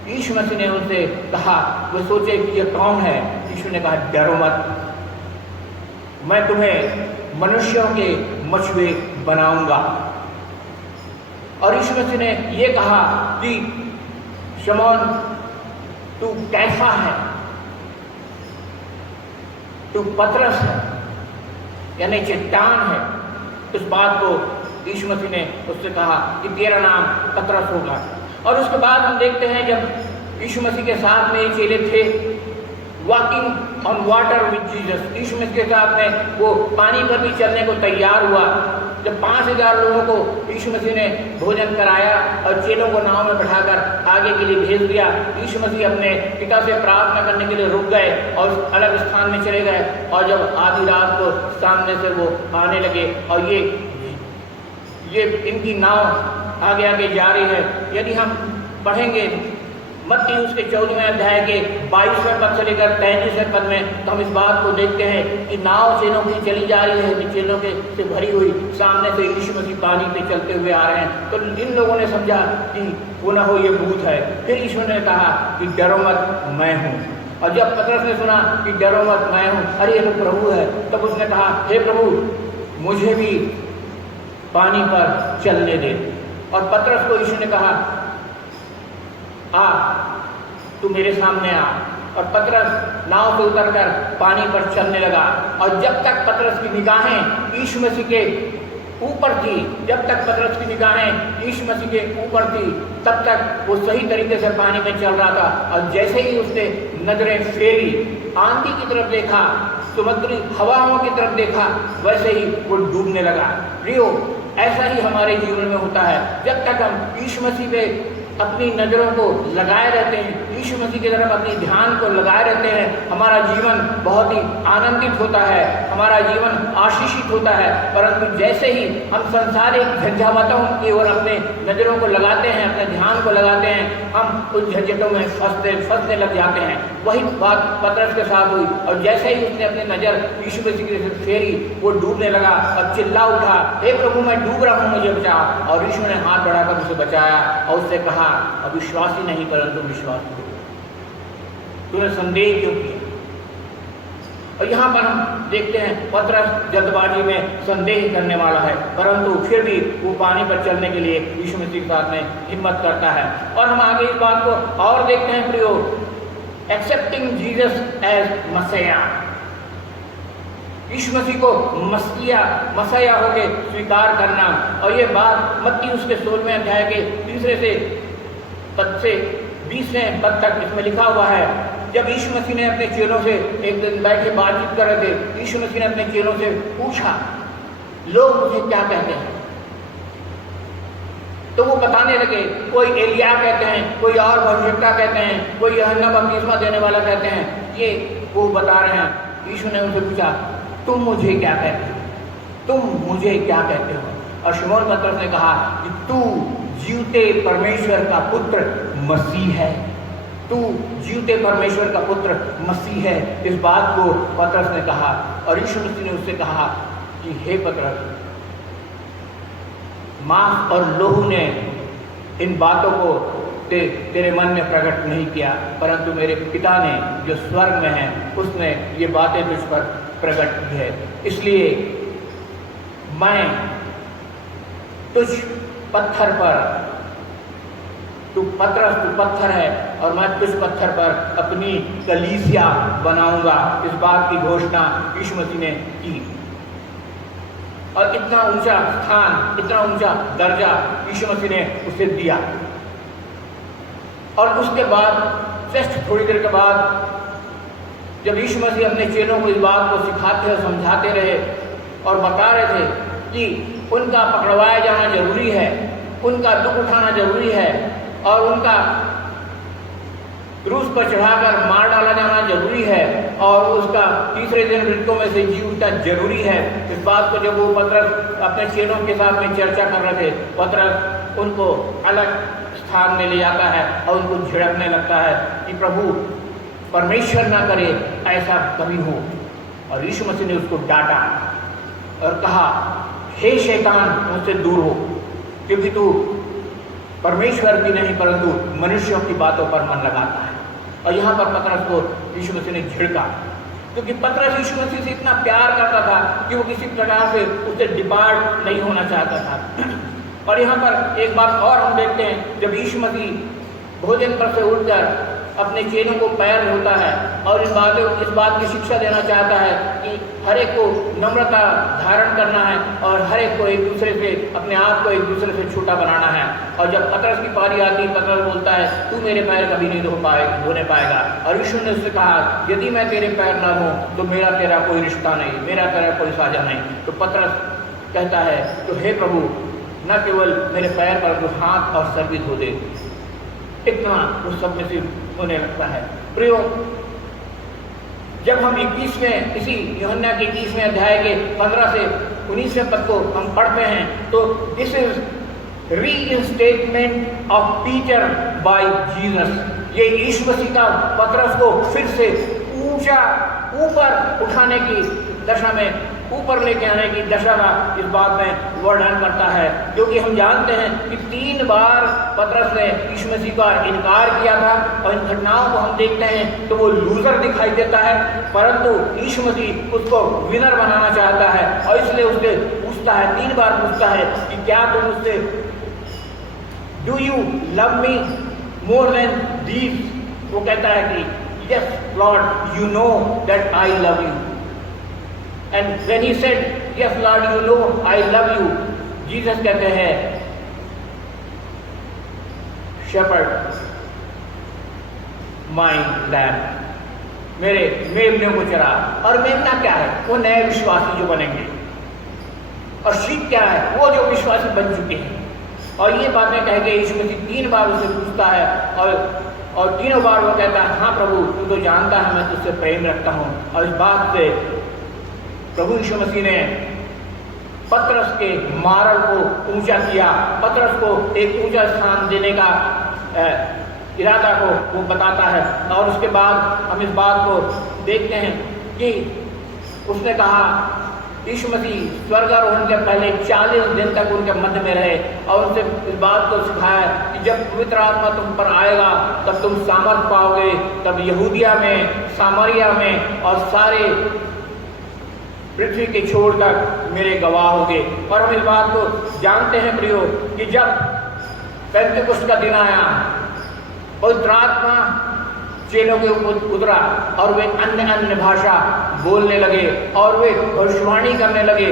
यीशु मसीह ने उनसे कहा, वो सोचे कि ये कौन है। यीशु ने कहा, डरो मत, मैं तुम्हें मनुष्यों के मछुए बनाऊंगा। और यीशु मसीह ने ये कहा कि शमौन, तू कैसा है, तू पतरस है, यानी चट्टान है। इस बात को यीशु मसीह ने उससे कहा कि तेरा नाम पतरस होगा। और उसके बाद हम देखते हैं जब यीशु मसीह के साथ में ये चेले थे, walking on water with Jesus, यीशु मसीह के साथ में वो पानी पर भी चलने को तैयार हुआ। जब 5000 लोगों को यीशु मसीह ने भोजन कराया और चेलों को नाव में बैठाकर आगे के लिए भेज दिया, यीशु मसीह अपने पिता से प्रार्थना करने के लिए रुक गए और अलग स्थान में चले गए। और जब आधी रात को सामने से वो आने लगे और ये इनकी नाव आगे आगे जा रही है। यदि हम पढ़ेंगे मत्ती उसके 14वें अध्याय के 22वें पद से लेकर 33वें पद में, तो हम इस बात को देखते हैं कि नाव चेलों की चली जा रही है, चेलों के से भरी हुई, सामने से यीशु मसीह पानी पे चलते हुए आ रहे हैं। तो इन लोगों ने समझा कि वो ना हो ये भूत है। फिर यीशु ने कहा कि डरो मत, मैं हूँ। और जब पतरस ने सुना कि डरो मत, मैं हूँ, अरे ये तो प्रभु है, तब उसने कहा, हे प्रभु मुझे भी पानी पर चलने दे। और पतरस को यीशु ने कहा, आ तू मेरे सामने आ। और पतरस नाव से उतरकर पानी पर चलने लगा। और जब तक पतरस की निगाहें यीशु मसीह के ऊपर थी, जब तक पतरस की निगाहें यीशु मसीह के ऊपर थी, तब तक वो सही तरीके से पानी में चल रहा था। और जैसे ही उसने नजरें फेरी, आंधी की तरफ देखा, समुद्री हवाओं की तरफ देखा, वैसे ही वो डूबने लगा। प्रियो, ऐसा ही हमारे जीवन में होता है। जब तक हम यीशु मसीह पे अपनी नज़रों को लगाए रहते हैं, यीशु मसीह की तरफ अपनी ध्यान को लगाए रहते हैं, हमारा जीवन बहुत ही आनंदित होता है, हमारा जीवन आशीषित होता है। परंतु जैसे ही हम संसारिक झंझावातों की ओर अपने नज़रों को लगाते हैं, अपने ध्यान को लगाते हैं, हम उस झंझटों में फंसने लग जाते हैं। वही बात पतरस के साथ हुई। और जैसे ही उसने अपनी नज़र यीशु मसीह की तरफ फेरी, वो डूबने लगा और चिल्ला उठा, हे प्रभु मैं डूब रहा हूँ, मुझे बचा। और यीशु ने हाथ बढ़ाकर उसे बचाया और उससे कहा, अविश्वासी नहीं परंतु विश्वास करो, तूने संदेह क्यों किया। और यहाँ पर हम देखते हैं पतरस जल्दबाजी में संदेह करने वाला है, परंतु फिर भी वो पानी पर चलने के लिए यीशु मसीह के साथ में हिम्मत करता है। और हम आगे इस बात को और देखते हैं प्रियो, एक्सेप्टिंग जीसस एज मसीहा, यीशु मसीह को मसीहा होके स्वीकार करना। और ये बात मत्ती उसके 16वें अध्याय के 3 से पद से 20वें पद तक इसमें लिखा हुआ है। जब यीशु मसीह ने अपने चेलों से एक दिन बैठ के बातचीत कर रहे थे, यीशु मसीह ने अपने चेलों से पूछा, लोग मुझे क्या कहते हैं? तो वो बताने लगे, कोई एलिया कहते हैं, कोई और भविष्यवक्ता कहते हैं, कोई यूहन्ना बपतिस्मा देने वाला कहते हैं, ये वो बता रहे हैं। यीशु ने उनसे पूछा, तुम मुझे क्या कहते हो? तुम मुझे क्या कहते हो? और शमौन पतरस ने कहा कि तू जीवते परमेश्वर का पुत्र मसीह है, तू जीवते परमेश्वर का पुत्र मसीह है। इस बात को पतरस ने कहा। और यीशु मसीह ने उससे कहा कि हे पतरस, मांस और लोहू ने इन बातों को तेरे मन में प्रकट नहीं किया, परंतु मेरे पिता ने जो स्वर्ग में है उसने ये बातें तुझ पर प्रकट की है। इसलिए मैं तुझ पत्थर पर, तू पतरस, तू पत्थर है, और मैं तुझ पत्थर पर अपनी कलीसिया बनाऊंगा। इस बात की घोषणा यीशु मसीह ने की। और इतना ऊंचा स्थान, इतना ऊंचा दर्जा यीशु मसीह ने उसे दिया। और उसके बाद जस्ट थोड़ी देर के बाद जब यीशु मसीह अपने चेलों को इस बात को सिखाते और समझाते रहे और बता रहे थे कि उनका पकड़वाया जाना जरूरी है, उनका दुख उठाना जरूरी है और उनका क्रूस पर चढ़ाकर मार डाला जाना जरूरी है और उसका तीसरे दिन मृतकों में से जी उठना जरूरी है। इस बात को जब वो पतरस अपने चेलों के साथ में चर्चा कर रहे थे, पतरस उनको अलग स्थान में ले जाता है और उनको झिड़कने लगता है कि प्रभु परमेश्वर ना करे ऐसा कभी हो। और यीशु मसीह ने उसको डांटा और कहा, हे शैतान मुझसे दूर हो, क्योंकि तू परमेश्वर की नहीं परंतु मनुष्यों की बातों पर मन लगाता है। और यहाँ पर पतरस को यीशु मसीह ने झिड़का, क्योंकि पतरस यीशु मसीह से इतना प्यार करता था कि वो किसी प्रकार से उससे डिपार्ट नहीं होना चाहता था। और यहाँ पर एक बात और हम देखते हैं, जब यीशु मसीह भोजन पर से उठकर अपने चेलों को पैर धोता है और इस बात की शिक्षा देना चाहता है कि हर एक को नम्रता धारण करना है और हर एक को एक दूसरे से अपने आप को एक दूसरे से छोटा बनाना है। और जब पतरस की पारी आती है, पतरस बोलता है, तू मेरे पैर कभी नहीं धोने पाएगा। और यीशु ने उससे कहा, यदि मैं तेरे पैर न धोऊं तो मेरा तेरा कोई रिश्ता नहीं, मेरा तेरा कोई साझा नहीं। तो पतरस कहता है, तो हे प्रभु, न केवल मेरे पैर पर तो हाथ और सर भी धो दे। इतना उस सब में से होने लगता है। प्रियो, जब हम 21वें इसी यूहन्ना के 21वें अध्याय के 15 से 19वें पद को हम पढ़ते हैं तो this is reinstatement of Peter by Jesus. ये यीशु मसीह का पतरस को फिर से ऊपर उठाने की दशा में, ऊपर लेके आने की दशा का इस बात में वर्णन करता है, क्योंकि हम जानते हैं कि 3 बार पतरस ने यीशु मसीह का इनकार किया था। और इन घटनाओं को हम देखते हैं तो वो लूजर दिखाई देता है, परंतु यीशु मसीह उसको विनर बनाना चाहता है और इसलिए उससे पूछता है, 3 बार पूछता है कि क्या तुम उससे do you love me more than these. वो कहता है कि yes Lord, you know that I love you. And when he said, yes Lord, you know I love you, Jesus कहते हैं, shepherd my lamb, मेरे मेमनों को चरा। और मेमना क्या है? वो नए विश्वासी जो बनेंगे। और शीप क्या है? वो जो विश्वासी बन चुके हैं। और ये बातें कह के यीशु मसीह 3 बार उसे पूछता है और तीनों बार वो कहता है, हाँ प्रभु, तू तो जानता है मैं तुझसे प्रेम रखता हूँ। और इस बात से प्रभु यीशु मसीह ने पतरस के मारल को ऊंचा किया, पतरस को एक ऊंचा स्थान देने का इरादा को वो बताता है। और उसके बाद हम इस बात को देखते हैं कि उसने कहा, यीशु मसीह स्वर्गारोहण के पहले 40 दिन तक उनके मध्य में रहे और उनसे इस बात को सिखाया कि जब पवित्र आत्मा तुम पर आएगा तब तुम सामर्थ पाओगे, तब यहूदिया में, सामरिया में और सारे पृथ्वी के छोर तक मेरे गवाह होंगे। और हम इस बात को जानते हैं प्रियो कि जब पेंतेकुस्त का दिन आया, पवित्र आत्मा चेलों के ऊपर उतरा और वे अन्य भाषा बोलने लगे और वे भविष्यवाणी करने लगे,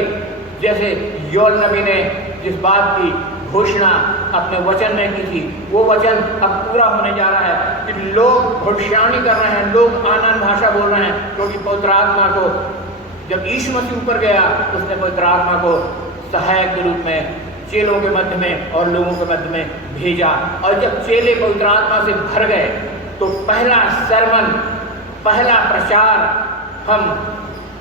जैसे योएल नबी ने जिस बात की घोषणा अपने वचन में की थी, वो वचन अब पूरा होने जा रहा है कि लोग भविष्यवाणी कर रहे हैं, लोग अन्य भाषा बोल रहे हैं, क्योंकि पवित्र आत्मा को जब यीशु मसीह ऊपर गया उसने पवित्र आत्मा को सहायक के रूप में चेलों के मध्य में और लोगों के मध्य में भेजा। और जब चेले पवित्र आत्मा से भर गए तो पहला सरमन, पहला प्रचार हम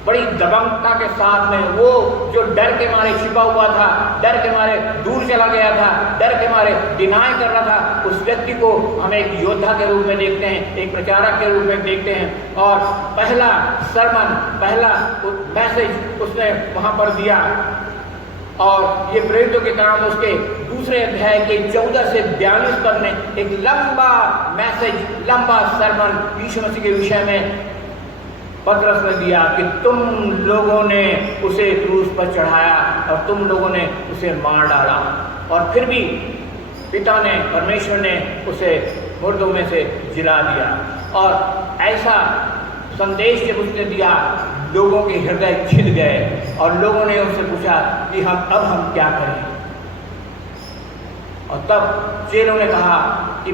बड़ी दबंगता के साथ में, वो जो डर के मारे छिपा हुआ था, डर के मारे दूर चला गया था, डर के मारे डिनाय कर रहा था, उस व्यक्ति को हम एक योद्धा के रूप में देखते हैं, एक प्रचारक के रूप में देखते हैं। और पहला सरमन, पहला मैसेज उसने वहाँ पर दिया। और ये प्रेरितों के काम उसके 2 अध्याय के 14 से 42 पद में एक लंबा मैसेज, लंबा सरमन यीशु मसीह के विषय में पतरस ने दिया कि तुम लोगों ने उसे क्रूस पर चढ़ाया और तुम लोगों ने उसे मार डाला, और फिर भी पिता ने, परमेश्वर ने उसे मुर्दों में से जिला दिया। और ऐसा संदेश जब उसने दिया, लोगों के हृदय छिद गए और लोगों ने उससे पूछा कि अब हम क्या करें। और तब चेलों ने कहा कि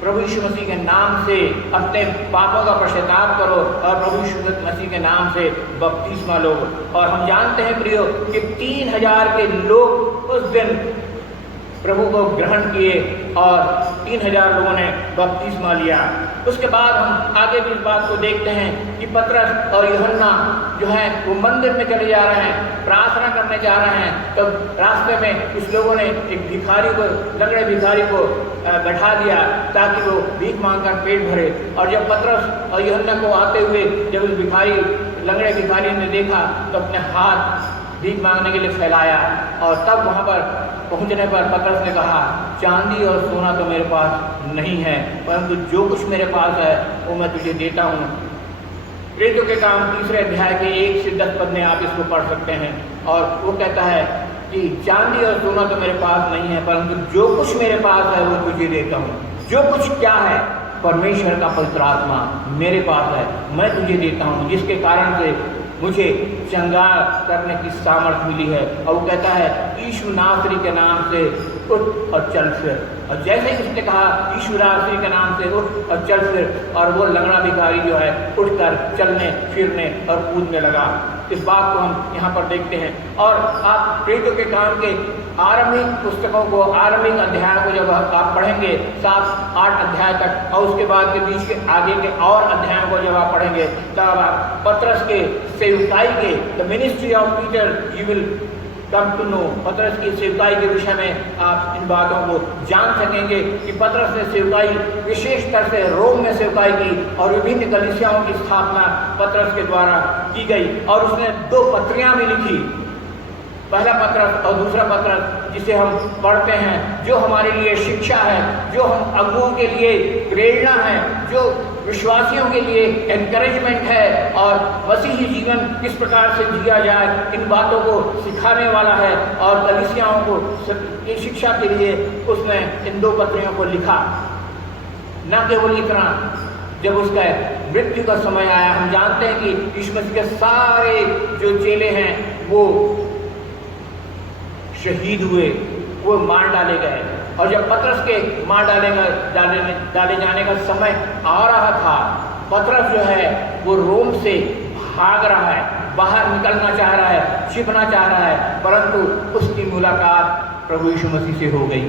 प्रभु यीशु मसीह के नाम से अपने पापों का पश्चाताप करो और प्रभु यीशु मसीह के नाम से बपतिस्मा लो। और हम जानते हैं प्रियो कि 3000 के लोग उस दिन प्रभु को ग्रहण किए और 3000 लोगों ने बपतिस्मा लिया। उसके बाद हम आगे भी इस बात को देखते हैं कि पतरस और यूहन्ना जो है वो मंदिर में चले जा रहे हैं, प्रार्थना करने जा रहे हैं। तब रास्ते में कुछ लोगों ने एक भिखारी को, लंगड़े भिखारी को बैठा दिया ताकि वो भीख मांगकर पेट भरे। और जब पतरस और यूहन्ना को आते हुए जब उस लंगड़े भिखारी ने देखा तो अपने हाथ भीख मांगने के लिए फैलाया। और तब वहाँ पर पहुँचने पर पतरस ने कहा, चांदी और सोना तो मेरे पास नहीं है, परंतु जो कुछ मेरे पास है वो मैं तुझे देता हूँ। प्रेरितों के काम 3 अध्याय के 1 से 10 पद में आप इसको पढ़ सकते हैं। और वो कहता है कि चांदी और सोना तो मेरे पास नहीं है, परंतु जो कुछ मेरे पास है वो तुझे देता हूँ। जो कुछ क्या है? परमेश्वर का पवित्र आत्मा मेरे पास है, मैं तुझे देता हूँ, जिसके कारण से मुझे चंगा करने की सामर्थ्य मिली है। और वो कहता है, यीशु नासरी के नाम से उठ और चल फिर। और जैसे ही उसने कहा यीशु नासरी के नाम से उठ और चल फिर, और वो लंगड़ा भिखारी जो है उठकर चलने फिरने और कूदने लगा। इस बात को हम यहाँ पर देखते हैं। और आप प्रेरितों के काम के आरंभिक पुस्तकों को, आरंभिक अध्याय को जब आप पढ़ेंगे 7-8 अध्याय तक, और उसके बाद के बीच के आगे के और अध्यायों को जब आप पढ़ेंगे तब आप पतरस के सेवकाई के, the ministry of Peter, you will come to know, Patras की सेवकाई के विषय में आप इन बातों को जान सकेंगे कि पतरस ने सेवकाई विशेषकर से रोम में सेवकाई की और विभिन्न कलीसियाओं की स्थापना पतरस के द्वारा की गई। और उसने 2 पत्रियां भी लिखी, पहला पत्रस और दूसरा पत्रस, जिसे हम पढ़ते हैं, जो हमारे लिए शिक्षा है, जो हम अगुओं के लिए प्रेरणा है, जो विश्वासियों के लिए एनकरेजमेंट है, और मसीही जीवन किस प्रकार से जिया जाए इन बातों को सिखाने वाला है। और कलीसियाओं को की शिक्षा के लिए उसने इन 2 पत्रियों को लिखा। न केवल इतना, जब उसका मृत्यु का समय आया, हम जानते हैं कि यीशु मसीह के सारे जो चेले हैं वो शहीद हुए, वो मार डाले गए। और जब पतरस के मार डाले जाने का समय आ रहा था, पतरस जो है वो रोम से भाग रहा है, बाहर निकलना चाह रहा है, छिपना चाह रहा है, परंतु उसकी मुलाकात प्रभु यीशु मसीह से हो गई।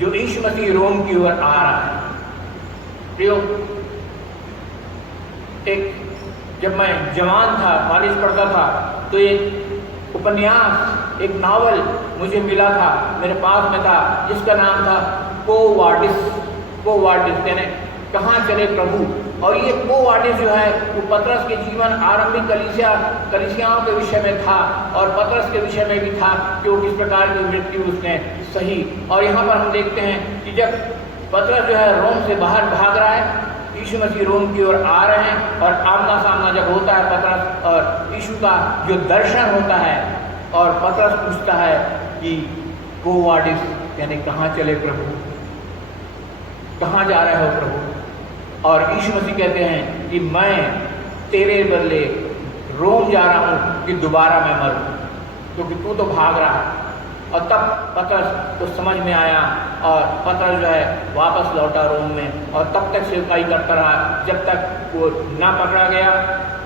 जो यीशु मसीह रोम की ओर आ रहा है। प्रियो, जब मैं जवान था, कॉलेज पढ़ता था, तो एक उपन्यास, एक नावल मुझे मिला था, मेरे पास में था, जिसका नाम था को वार्डिस यानी कहाँ चले प्रभु। और ये को वार्डिस जो है वो पतरस के जीवन, आरंभिक कलीसियाओं के विषय में था और पतरस के विषय में भी था कि वो किस प्रकार की मृत्यु उसने सही। और यहाँ पर हम देखते हैं कि जब पतरस जो है रोम से बाहर भाग रहा है, यीशु मसीह रोम की ओर आ रहे हैं, और आमना सामना जब होता है पतरस और यीशु का जो दर्शन होता है, और पतरस पूछता है कि को वार्डिस यानी कहाँ चले प्रभु, कहाँ जा रहे हो प्रभु। और यीशु मसीह कहते हैं कि मैं तेरे बदले रोम जा रहा हूँ कि दोबारा मैं मरूँ, क्योंकि तू तो भाग रहा है। और तब पतरस को समझ में आया और पतरस जो है वापस लौटा रोम में, और तब तक सेवकाई करता रहा जब तक वो ना पकड़ा गया।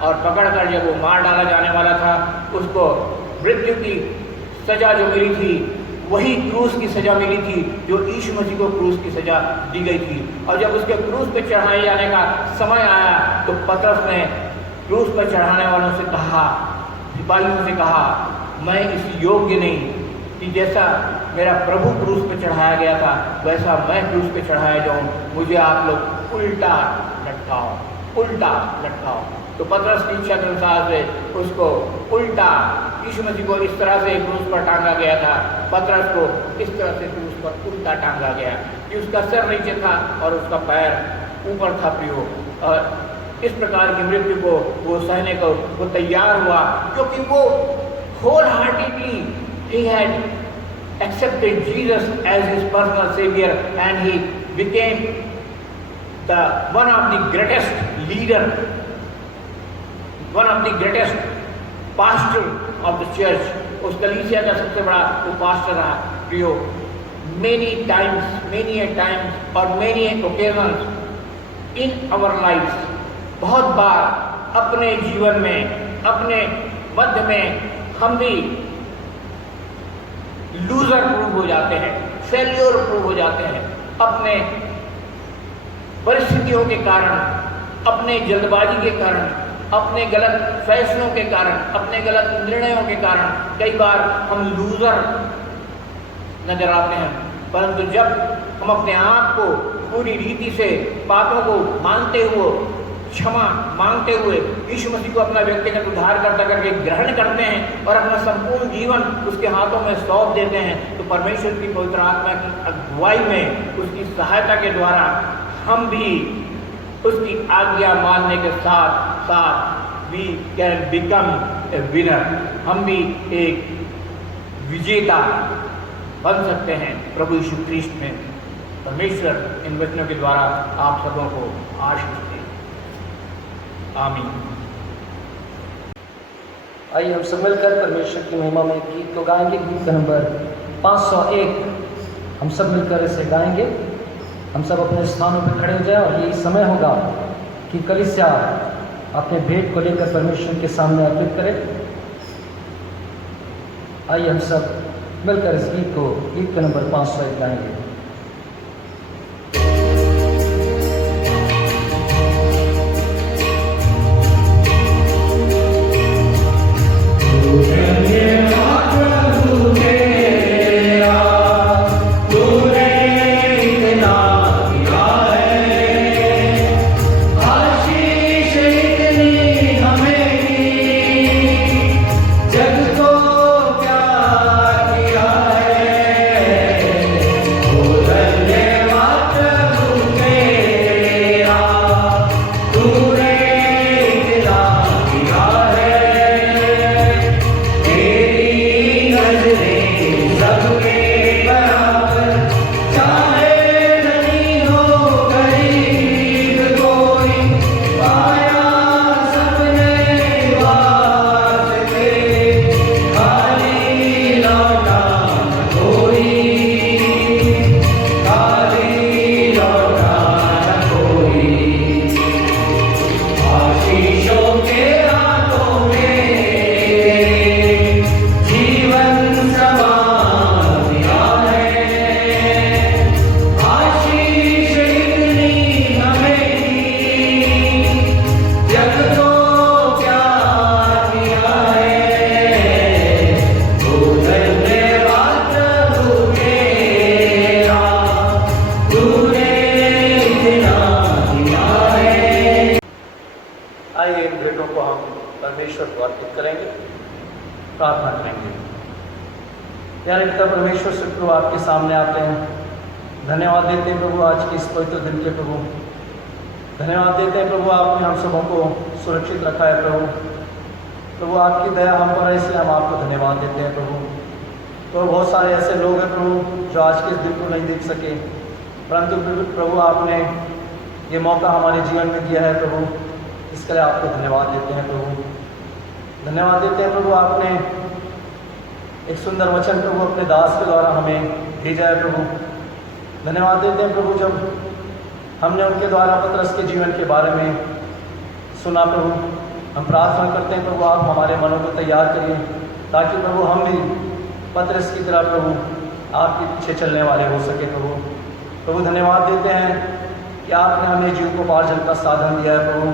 और पकड़कर जब वो मार डाला जाने वाला था, उसको मृत्यु की सज़ा जो मिली थी वही क्रूस की सज़ा मिली थी जो यीशु मसीह को क्रूस की सज़ा दी गई थी। और जब उसके क्रूस पे चढ़ाए जाने का समय आया तो पतरस ने क्रूस पर चढ़ाने वालों से कहा, सिपाहियों से कहा, मैं इस योग्य नहीं कि जैसा मेरा प्रभु क्रूस पे चढ़ाया गया था वैसा मैं क्रूस पे चढ़ाया जाऊँ, मुझे आप लोग उल्टा लटकाओ। तो पतरस की इच्छा के अनुसार से उसको उल्टा, यीशु मसीह को इस तरह से क्रूस पर टांगा गया था, पतरस को इस तरह से क्रूस पर उल्टा टांगा गया कि उसका सर नीचे था और उसका पैर ऊपर था प्रियो। और इस प्रकार की मृत्यु को वो सहने को वो तैयार हुआ, क्योंकि वो whole heartedly he had accepted Jesus as his personal savior, and he became one of the greatest leader, one of the greatest pastor of the church। उस कलीसिया का सबसे बड़ा वो पास्टर रहा। प्रियो, many a times or many occasions in our lives, बहुत बार अपने जीवन में, अपने मध्य में हम भी लूजर प्रूव हो जाते हैं, फेल्योर प्रूव हो जाते हैं अपने परिस्थितियों के कारण, अपने जल्दबाजी के कारण, अपने गलत फैसलों के कारण, अपने गलत निर्णयों के कारण कई बार हम लूजर नजर आते हैं। परंतु जब हम अपने आप को पूरी रीति से पापों को मानते हुए, क्षमा मांगते हुए यीशु मसीह को अपना व्यक्तिगत उद्धारकर्ता करके ग्रहण करते हैं और अपना संपूर्ण जीवन उसके हाथों में सौंप देते हैं, तो परमेश्वर की पवित्र आत्मा की अगुवाई में, उसकी सहायता के द्वारा हम भी उसकी आज्ञा मानने के साथ साथ we can become a winner, हम भी एक विजेता बन सकते हैं प्रभु यीशु ख्रीष्ट में। परमेश्वर इन वचनों के द्वारा आप सबों को आशीष दे। आमीन। आइए हम सब मिलकर परमेश्वर की महिमा में गीत को गाएंगे। गीत का नंबर 501 हम सब मिलकर इसे गाएंगे। हम सब अपने स्थानों पर खड़े हो जाएं और यही समय होगा कि कलीसिया अपने भेंट को लेकर परमेश्वर के सामने अर्पित करे। आइए हम सब मिलकर इस गीत का नंबर 501 गाएंगे। प्रार्थना करेंगे। प्यारे पिता परमेश्वर से प्रभु आपके सामने आते हैं, धन्यवाद देते हैं प्रभु आज के इस पवित्र दिन के प्रभु। धन्यवाद देते हैं प्रभु आपने हम सबों को सुरक्षित रखा है प्रभु आपकी दया हम पर है, इसलिए हम आपको धन्यवाद देते हैं प्रभु। तो बहुत सारे ऐसे लोग हैं प्रभु जो आज के इस दिन को नहीं देख सके, परंतु प्रभु आपने ये मौका हमारे जीवन में दिया है प्रभु, इसके लिए आपको धन्यवाद देते हैं प्रभु। धन्यवाद देते हैं प्रभु आपने एक सुंदर वचन प्रभु अपने दास के द्वारा हमें भेजा है प्रभु। धन्यवाद देते हैं प्रभु जब हमने उनके द्वारा पतरस के जीवन के बारे में सुना प्रभु, हम प्रार्थना करते हैं प्रभु आप हमारे मनों को तैयार करिए ताकि प्रभु हम भी पतरस की तरह प्रभु आपके पीछे चलने वाले हो सके प्रभु। धन्यवाद देते हैं कि आपने हमें जीविकोपार्जन का साधन दिया है प्रभु।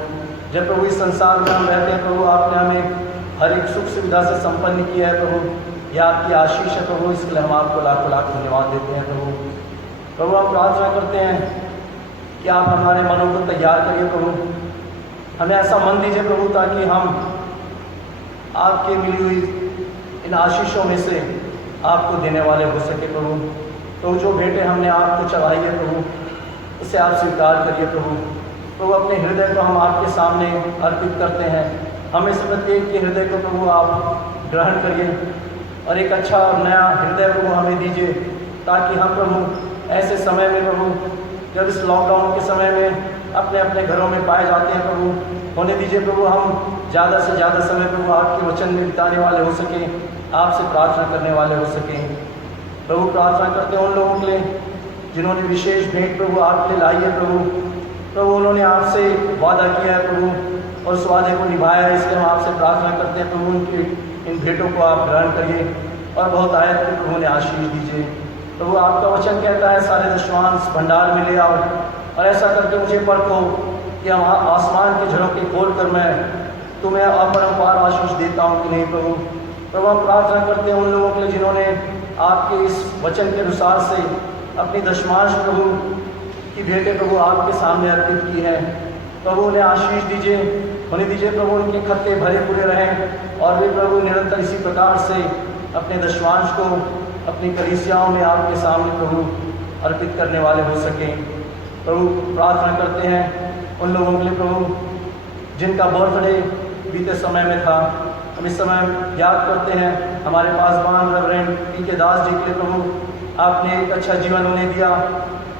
जब प्रभु इस संसार में हम रहते हैं प्रभु आपने हमें हर एक सुख सुविधा से संपन्न किया है प्रभु, यह आपकी आशीष है प्रभु, इसके लिए हम आपको लाखों लाख धन्यवाद देते हैं प्रभु। हम प्रार्थना करते हैं कि आप हमारे मनों को तैयार करिए प्रभु, हमें ऐसा मन दीजिए प्रभु ताकि हम आपके मिली हुई इन आशीषों में से आपको देने वाले हो सके प्रभु। तो जो भेंटें हमने आपको चढ़ाई है प्रभु उसे आप स्वीकार करिए प्रभु। अपने हृदय को हम आपके सामने अर्पित करते हैं, हमें से प्रत्येक के हृदय को प्रभु आप ग्रहण करिए और एक अच्छा नया हृदय प्रभु हमें दीजिए ताकि हम प्रभु ऐसे समय में प्रभु जब इस लॉकडाउन के समय में अपने अपने घरों में पाए जाते हैं प्रभु, होने दीजिए प्रभु हम ज़्यादा से ज़्यादा समय प्रभु आपके वचन में बिताने वाले हो सकें, आपसे प्रार्थना करने वाले हो सकें। प्रभु प्रार्थना करते हैं उन लोगों के लिए जिन्होंने विशेष भेंट प्रभु आपके लिए लाई है प्रभु। प्रभु उन्होंने आपसे वादा किया है प्रभु और उस वादे को निभाया है, इसलिए हम आपसे प्रार्थना करते हैं प्रभु उनकी इन भेंटों को आप ग्रहण करिए और बहुत आयत के प्रभु ने आशीष दीजिए। प्रभु आपका वचन कहता है सारे दशमांश भंडार में ले आओ और ऐसा करके मुझे परखो कि हम आसमान के झरोखे खोल कर मैं तुम्हें अपरंपार आशीष देता हूँ कि नहीं प्रभु। प्रभु हम प्रार्थना करते हैं उन लोगों के लिए जिन्होंने आपके इस वचन के अनुसार से अपनी दशमांश प्रभु की भेंटें प्रभु आपके सामने अर्पित की है। प्रभु उन्हें आशीष दीजिए, होने दीजिए प्रभु उनके खत्ते भरे पूरे रहें और वे प्रभु निरंतर इसी प्रकार से अपने दशमांश को अपनी कलीसियाओं में आपके सामने प्रभु अर्पित करने वाले हो सकें। प्रभु प्रार्थना करते हैं उन लोगों के लिए प्रभु जिनका बर्थडे बीते समय में था। हम इस समय याद करते हैं हमारे पासवान रेवरेंड पी.के. दास जी के लिए प्रभु आपने एक अच्छा जीवन उन्हें दिया,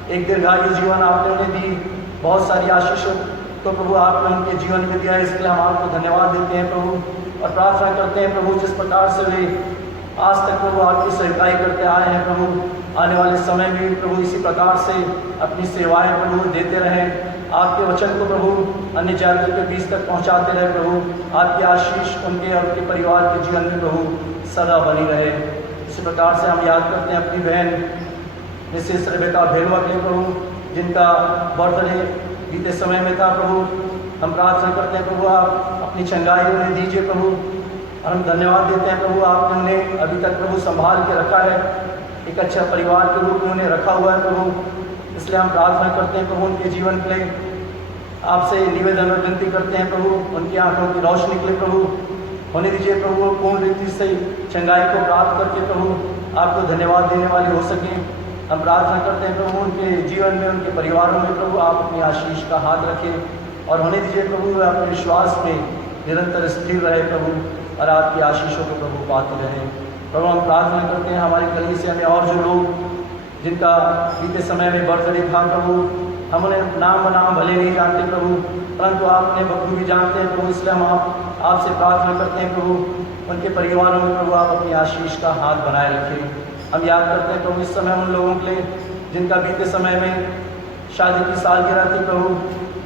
एक दीर्घायु जीवन आपने उन्हें दी, बहुत सारी आशीष तो प्रभु आपने उनके जीवन में दिया, इसके लिए हम आपको धन्यवाद देते हैं प्रभु और प्रार्थना करते हैं प्रभु जिस प्रकार से वे आज तक प्रभु आपकी सेवकाई करते आए हैं प्रभु आने वाले समय में भी प्रभु इसी प्रकार से अपनी सेवाएं प्रभु देते रहें, आपके वचन को प्रभु अन्य जातियों के बीच तक पहुंचाते रहे प्रभु। आपकी आशीष उनके और उनके परिवार के जीवन में प्रभु सदा बनी रहे। इसी प्रकार से हम याद करते हैं अपनी बहन मिसेस रेबेका भेलवा के लिए प्रभु जिनका बर्थडे बीते समय में था प्रभु। हम प्रार्थना करते हैं प्रभु आप अपनी चंगाई उन्हें दीजिए प्रभु और हम धन्यवाद देते हैं प्रभु आपने उन्हें अभी तक प्रभु संभाल के रखा है, एक अच्छा परिवार के रूप में उन्हें रखा हुआ है प्रभु। इसलिए हम प्रार्थना करते हैं प्रभु उनके जीवन के लिए आपसे निवेदन और विनती करते हैं प्रभु उनकी आंखों की रोशनी के लिए प्रभु होने दीजिए प्रभु पूर्ण रीति से चंगाई को प्राप्त करके प्रभु आपको धन्यवाद देने वाले हो सकें। हम प्रार्थना करते हैं प्रभु उनके जीवन में उनके परिवारों में प्रभु आप अपनी आशीष का हाथ रखें और होने दीजिए प्रभु वे अपने विश्वास में निरंतर स्थिर रहे प्रभु और आपकी आशीषों को प्रभु पाते रहें। प्रभु हम प्रार्थना करते हैं हमारी कलीसिया में और जो लोग जिनका बीते समय में बर्थडे था प्रभु हम उन्हें नाम बनाम भले नहीं जानते प्रभु परंतु आपने बखूबी जानते हैं प्रभु, इसलिए हम आपसे प्रार्थना करते हैं प्रभु उनके परिवारों में प्रभु आप अपनी आशीष का हाथ बनाए रखें। हम याद करते हैं प्रभु इस समय उन लोगों के लिए जिनका बीते समय में शादी की सालगिरह थी प्रभु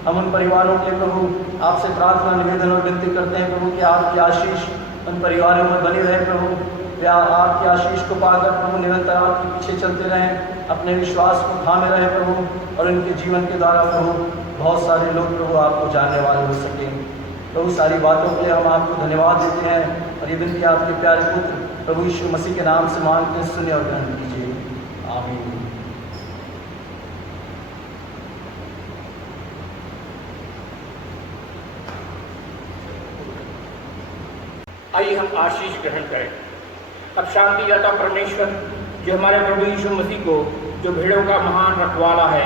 हम उन परिवारों के लिए प्रभु आपसे प्रार्थना निवेदन और विनती करते हैं प्रभु कि आपकी आशीष उन परिवारों में बनी रहे प्रभु, वे आपकी आशीष को पाकर प्रभु निरंतर आपके पीछे चलते रहें, अपने विश्वास को थामे रहे प्रभु और उनके जीवन के द्वारा प्रभु बहुत सारे लोग प्रभु आपको जानने वाले हो सकें। प्रभु सारी बातों के लिए हम आपको धन्यवाद देते हैं और ये विनती आपके प्यारे पुत्र प्रभु यीशु मसीह के नाम से मांगते हैं, सुनिए और ग्रहण कीजिए। आमीन। आइए हम आशीष ग्रहण करें। अब शांति दाता परमेश्वर जो हमारे प्रभु यीशु मसीह को जो भेड़ों का महान रखवाला है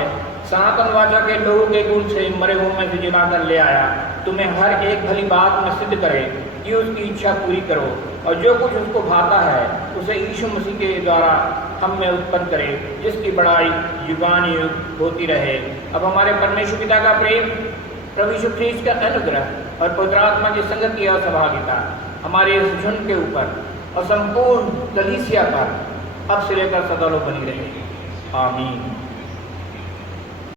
सनातन वाचा के लोगों के गुण से मरे हुए में से जिलाकर ले आया, तुम्हें हर एक भली बात में सिद्ध करे कि उसकी इच्छा पूरी करो और जो कुछ उसको भाता है उसे यीशु मसीह के द्वारा हम में उत्पन्न करे, जिसकी बड़ाई युगानुयुग होती रहे। अब हमारे परमेश्वर पिता का प्रेम, प्रभु यीशु ख्रीस्त का अनुग्रह और पवित्र आत्मा की संगति और सहभागिता हमारे इस झुंड के ऊपर और संपूर्ण कलीसिया पर अब से लेकर सदा बनी रहे। आमीन।